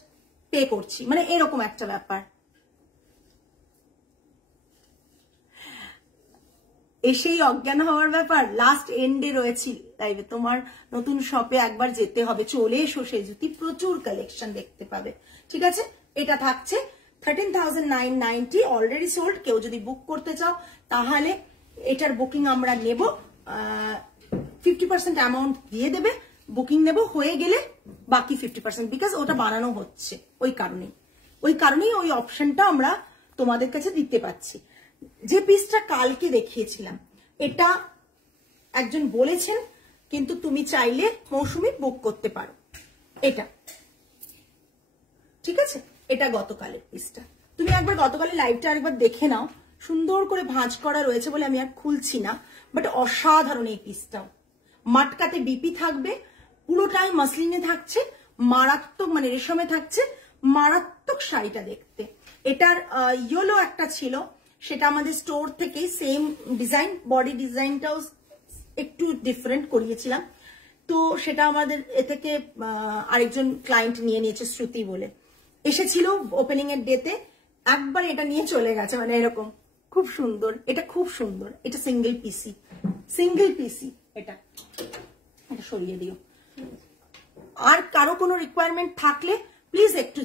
পে করছি, মানে এরকম একটা ব্যাপার। এসেই অজ্ঞান হওয়ার ব্যাপার, লাস্ট এন্ডে রয়েছি লাইভে। তোমার নতুন শপে একবার যেতে হবে, চলে এসো সেজুতি, প্রচুর কালেকশন দেখতে পাবে। ঠিক আছে, এটা থাকছে 13,990 অলরেডি সোল্ড। কেউ যদি বুক করতে চাও তাহলে এটার বুকিং আমরা নেব, 50% অ্যামাউন্ট দিয়ে দেবে, বুকিং নেব, হয়ে গেলে বাকি 50%, বিকজ ওটা বানানো হচ্ছে, ওই কারণেই ওই অপশনটা আমরা তোমাদের কাছে দিতে পাচ্ছি। যে পিসটা কালকে দেখিয়েছিলাম, এটা একজন বলেছেন, কিন্তু তুমি চাইলে মৌসুমি বুক করতে পারো। এটা ঠিক আছে, এটা গতকালের পিসটা। তুমি একবার গতকালের লাইভটা আরেকবার দেখে নাও, সুন্দর করে ভাঁজ করা রয়েছে বলে আমি আর খুলছি না, বাট অসাধারণ এই পিসটাও। মাটকাতে বিপি থাকবে, পুরোটাই মাসলিনে থাকছে, মারাত্মক মানে রেশমে থাকছে, মারাত্মক শাড়িটা দেখতে। এটার ইয়েলো একটা ছিল, সেটা আমাদের স্টোর থেকে সেম ডিজাইন, বডি ডিজাইনটাও একটু ডিফারেন্ট করিয়েছিলাম, তো সেটা আমাদের এ থেকে আরেকজন ক্লায়েন্ট নিয়ে নিয়েছে, শ্রুতি বলে, এসেছিল ওপেনিং এর ডেতে, একবার এটা নিয়ে চলে গেছে, মানে এরকম খুব সুন্দর, এটা খুব সুন্দর, এটা সিঙ্গেল পিসি, এটা সরিয়ে দিও। আর কারো কোনো রিকোয়ারমেন্ট থাকলে প্লিজ একটু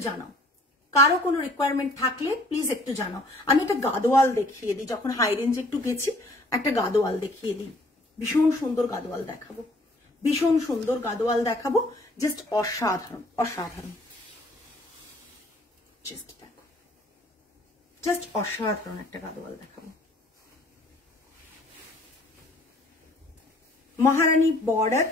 জানাও, আমি একটা গাদোয়াল দেখিয়ে দিই, যখন হাই রেঞ্জে একটু গেছি একটা গাদোয়াল দেখিয়ে দিই, ভীষণ সুন্দর গাদোয়াল দেখাবো, জাস্ট অসাধারণ, জাস্ট দেখো, জাস্ট অসাধারণ একটা গাদোয়াল দেখাবো। মহারানী বর্ডার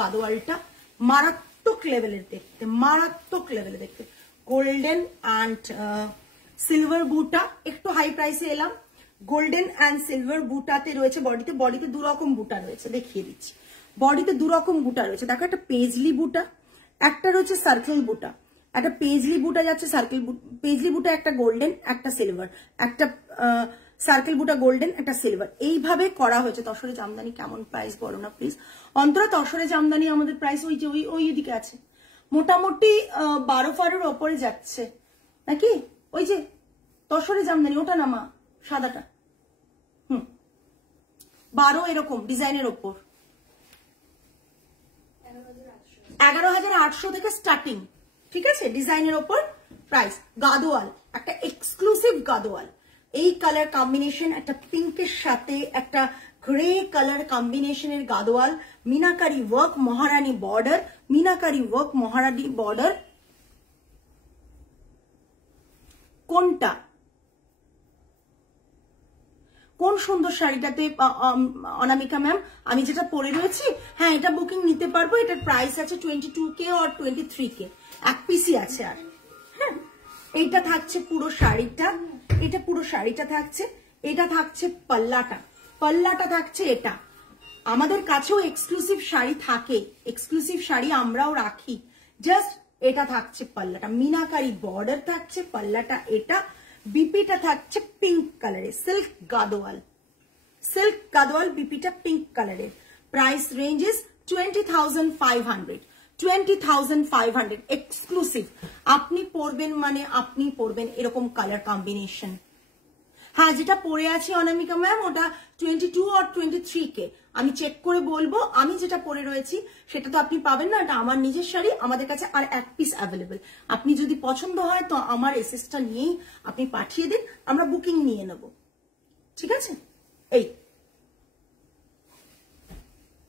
গাদোয়ালটা, মারাত্মক লেভেলের দেখতে, গোল্ডেন অ্যান্ড সিলভার বুটা, একটু হাই প্রাইসে এলাম। গোল্ডেন অ্যান্ড সিলভার বুটাতে রয়েছে বডিতে দু রকম বুটা রয়েছে, দেখিয়ে দিচ্ছি। বডিতে দু রকম বুটা রয়েছে, দেখো একটা পেজলি বুটা, একটা রয়েছে সার্কেল বুটা, একটা পেজলি বুটা যাচ্ছে, পেজলি বুটা একটা গোল্ডেন একটা সিলভার, একটা সার্কেল বুটা গোল্ডেন একটা সিলভার, এইভাবে করা হয়েছে। তসরে জামদানি কেমন প্রাইস বলো না প্লিজ অন্তরা। তসরে জামদানি আমাদের প্রাইস ওই যে ওই দিকে আছে, মোটামুটি 12-12 ওপরে যাচ্ছে নাকি, ওই যে তসরে জামদানি ওটা না মা, সাদাটা, 12 এরকম ডিজাইনের ওপর, 11,800 থেকে স্টার্টিং, ঠিক আছে, ডিজাইনের ওপর প্রাইস। গাদোয়াল, একটা এক্সক্লুসিভ গাদোয়াল, এই কালার কম্বিনেশন, একটা পিঙ্কের সাথে একটা গ্রে কালার কম্বিনেশনের গাদোয়াল, মিনাকারি ওয়ার্ক মহারানী বর্ডার, কোনটা কোন সুন্দর শাড়িটাতে অনামিকা ম্যাম আমি যেটা পরে রয়েছি, হ্যাঁ এটা বুকিং নিতে পারবো, এটার প্রাইস আছে 22K আর 23K, এক পিসি আছে। আর হ্যাঁ এইটা থাকছে পুরো শাড়িটা, থাকছে, এটা থাকছে পাল্লাটা থাকছে এটা। আমাদের কাছেও এক্সক্লুসিভ শাড়ি থাকে, এক্সক্লুসিভ শাড়ি আমরাও রাখি, জাস্ট এটা থাকছে পাল্লাটা, মিনাকারি বর্ডার থাকছে, পাল্লাটা এটা, বিপিটা থাকছে পিঙ্ক কালারের, সিল্ক গাদোয়াল বিপিটা পিঙ্ক কালারের। Price ranges 20,500 exclusive. আপনি পরবেন এরকম কালার কম্বিনেশন। হ্যাঁ যেটা পরে আছি অনামিকা ম্যাম ওটা 22 আর 23K, আমি চেক করে বলবো। আমি যেটা পরে রয়েছি সেটা তো আপনি পাবেন না, এটা আমার নিজের শাড়ি, আমাদের কাছে আর এক পিস অ্যাভেলেবেল। আপনি যদি পছন্দ হয় তো আমার এসএসটা নিয়েই আপনি পাঠিয়ে দিন, আমরা বুকিং নিয়ে নেব, ঠিক আছে।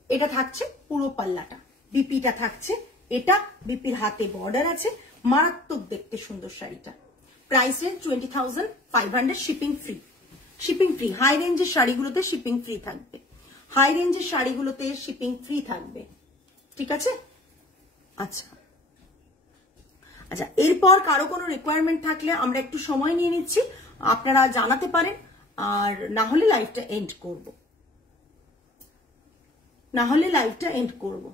এটা থাকছে পুরো পাল্লাটা, বিপিটা থাকছে এটা, বিপির হাতে বর্ডার আছে, মারাত্মক দেখতে সুন্দর শাড়িটা। Price range 20,500, shipping free. High রেঞ্জের শাড়িগুলোতে শিপিং ফ্রি থাকবে, ঠিক আছে। আচ্ছা, এরপর কারো কোনো রিকোয়ারমেন্ট থাকলে আমরা একটু সময় নিয়ে নিচ্ছি, আপনারা জানাতে পারেন, আর না হলে লাইভটা এন্ড করব।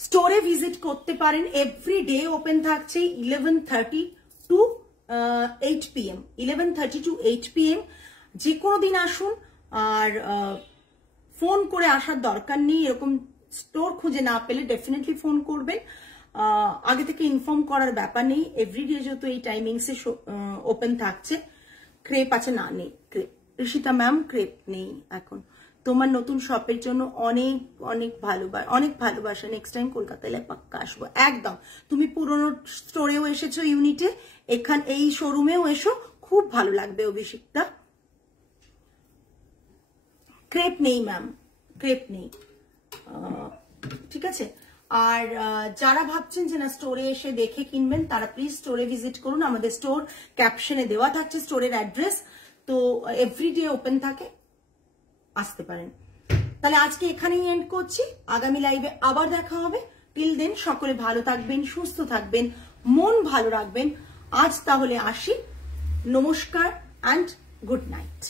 স্টোরে ভিজিট করতে পারেন, এভরি ডে ওপেন থাকছে 11:30 to 8 PM, 11:30 to 8 PM। যে কোনো দিন আসুন, আর ফোন করে আসার দরকার নেই, এরকম স্টোর খুঁজে না পেলে ডেফিনেটলি ফোন করবেন, আগে থেকে ইনফর্ম করার ব্যাপার নেই। এভরিডে যেহেতু এই টাইমিংসে ওপেন থাকছে। ক্রেপ আছে না, নেই ক্রেপ, ঋষিতা ম্যাম ক্রেপ নেই এখন। তোমার নতুন শপের জন্য অনেক অনেক ভালোবাসা, নেক্সট টাইম কলকাতায় পাক্কা আসবো। একদম, তুমি পুরনো স্টোরেও এসেছো, ইউনিটে, এই শোরুমেও এসো, খুব ভালো লাগবে অভিষেকটা। ক্রেপ নেই ম্যাম, ক্রেপ নেই, ঠিক আছে। আর যারা ভাবছেন যে না স্টোরে এসে দেখে কিনবেন, তারা প্লিজ স্টোরে ভিজিট করুন। আমাদের স্টোর ক্যাপশনে দেওয়া থাকছে স্টোরের অ্যাড্রেস, তো এভরিডে ওপেন থাকে, আসতে পারেন। তাহলে আজকে এখানেই এন্ড করছি, আগামী লাইভে আবার দেখা হবে। টিল দেন সকলে ভালো থাকবেন, সুস্থ থাকবেন, মন ভালো রাখবেন। আজ তাহলে আসি, নমস্কার অ্যান্ড গুড নাইট।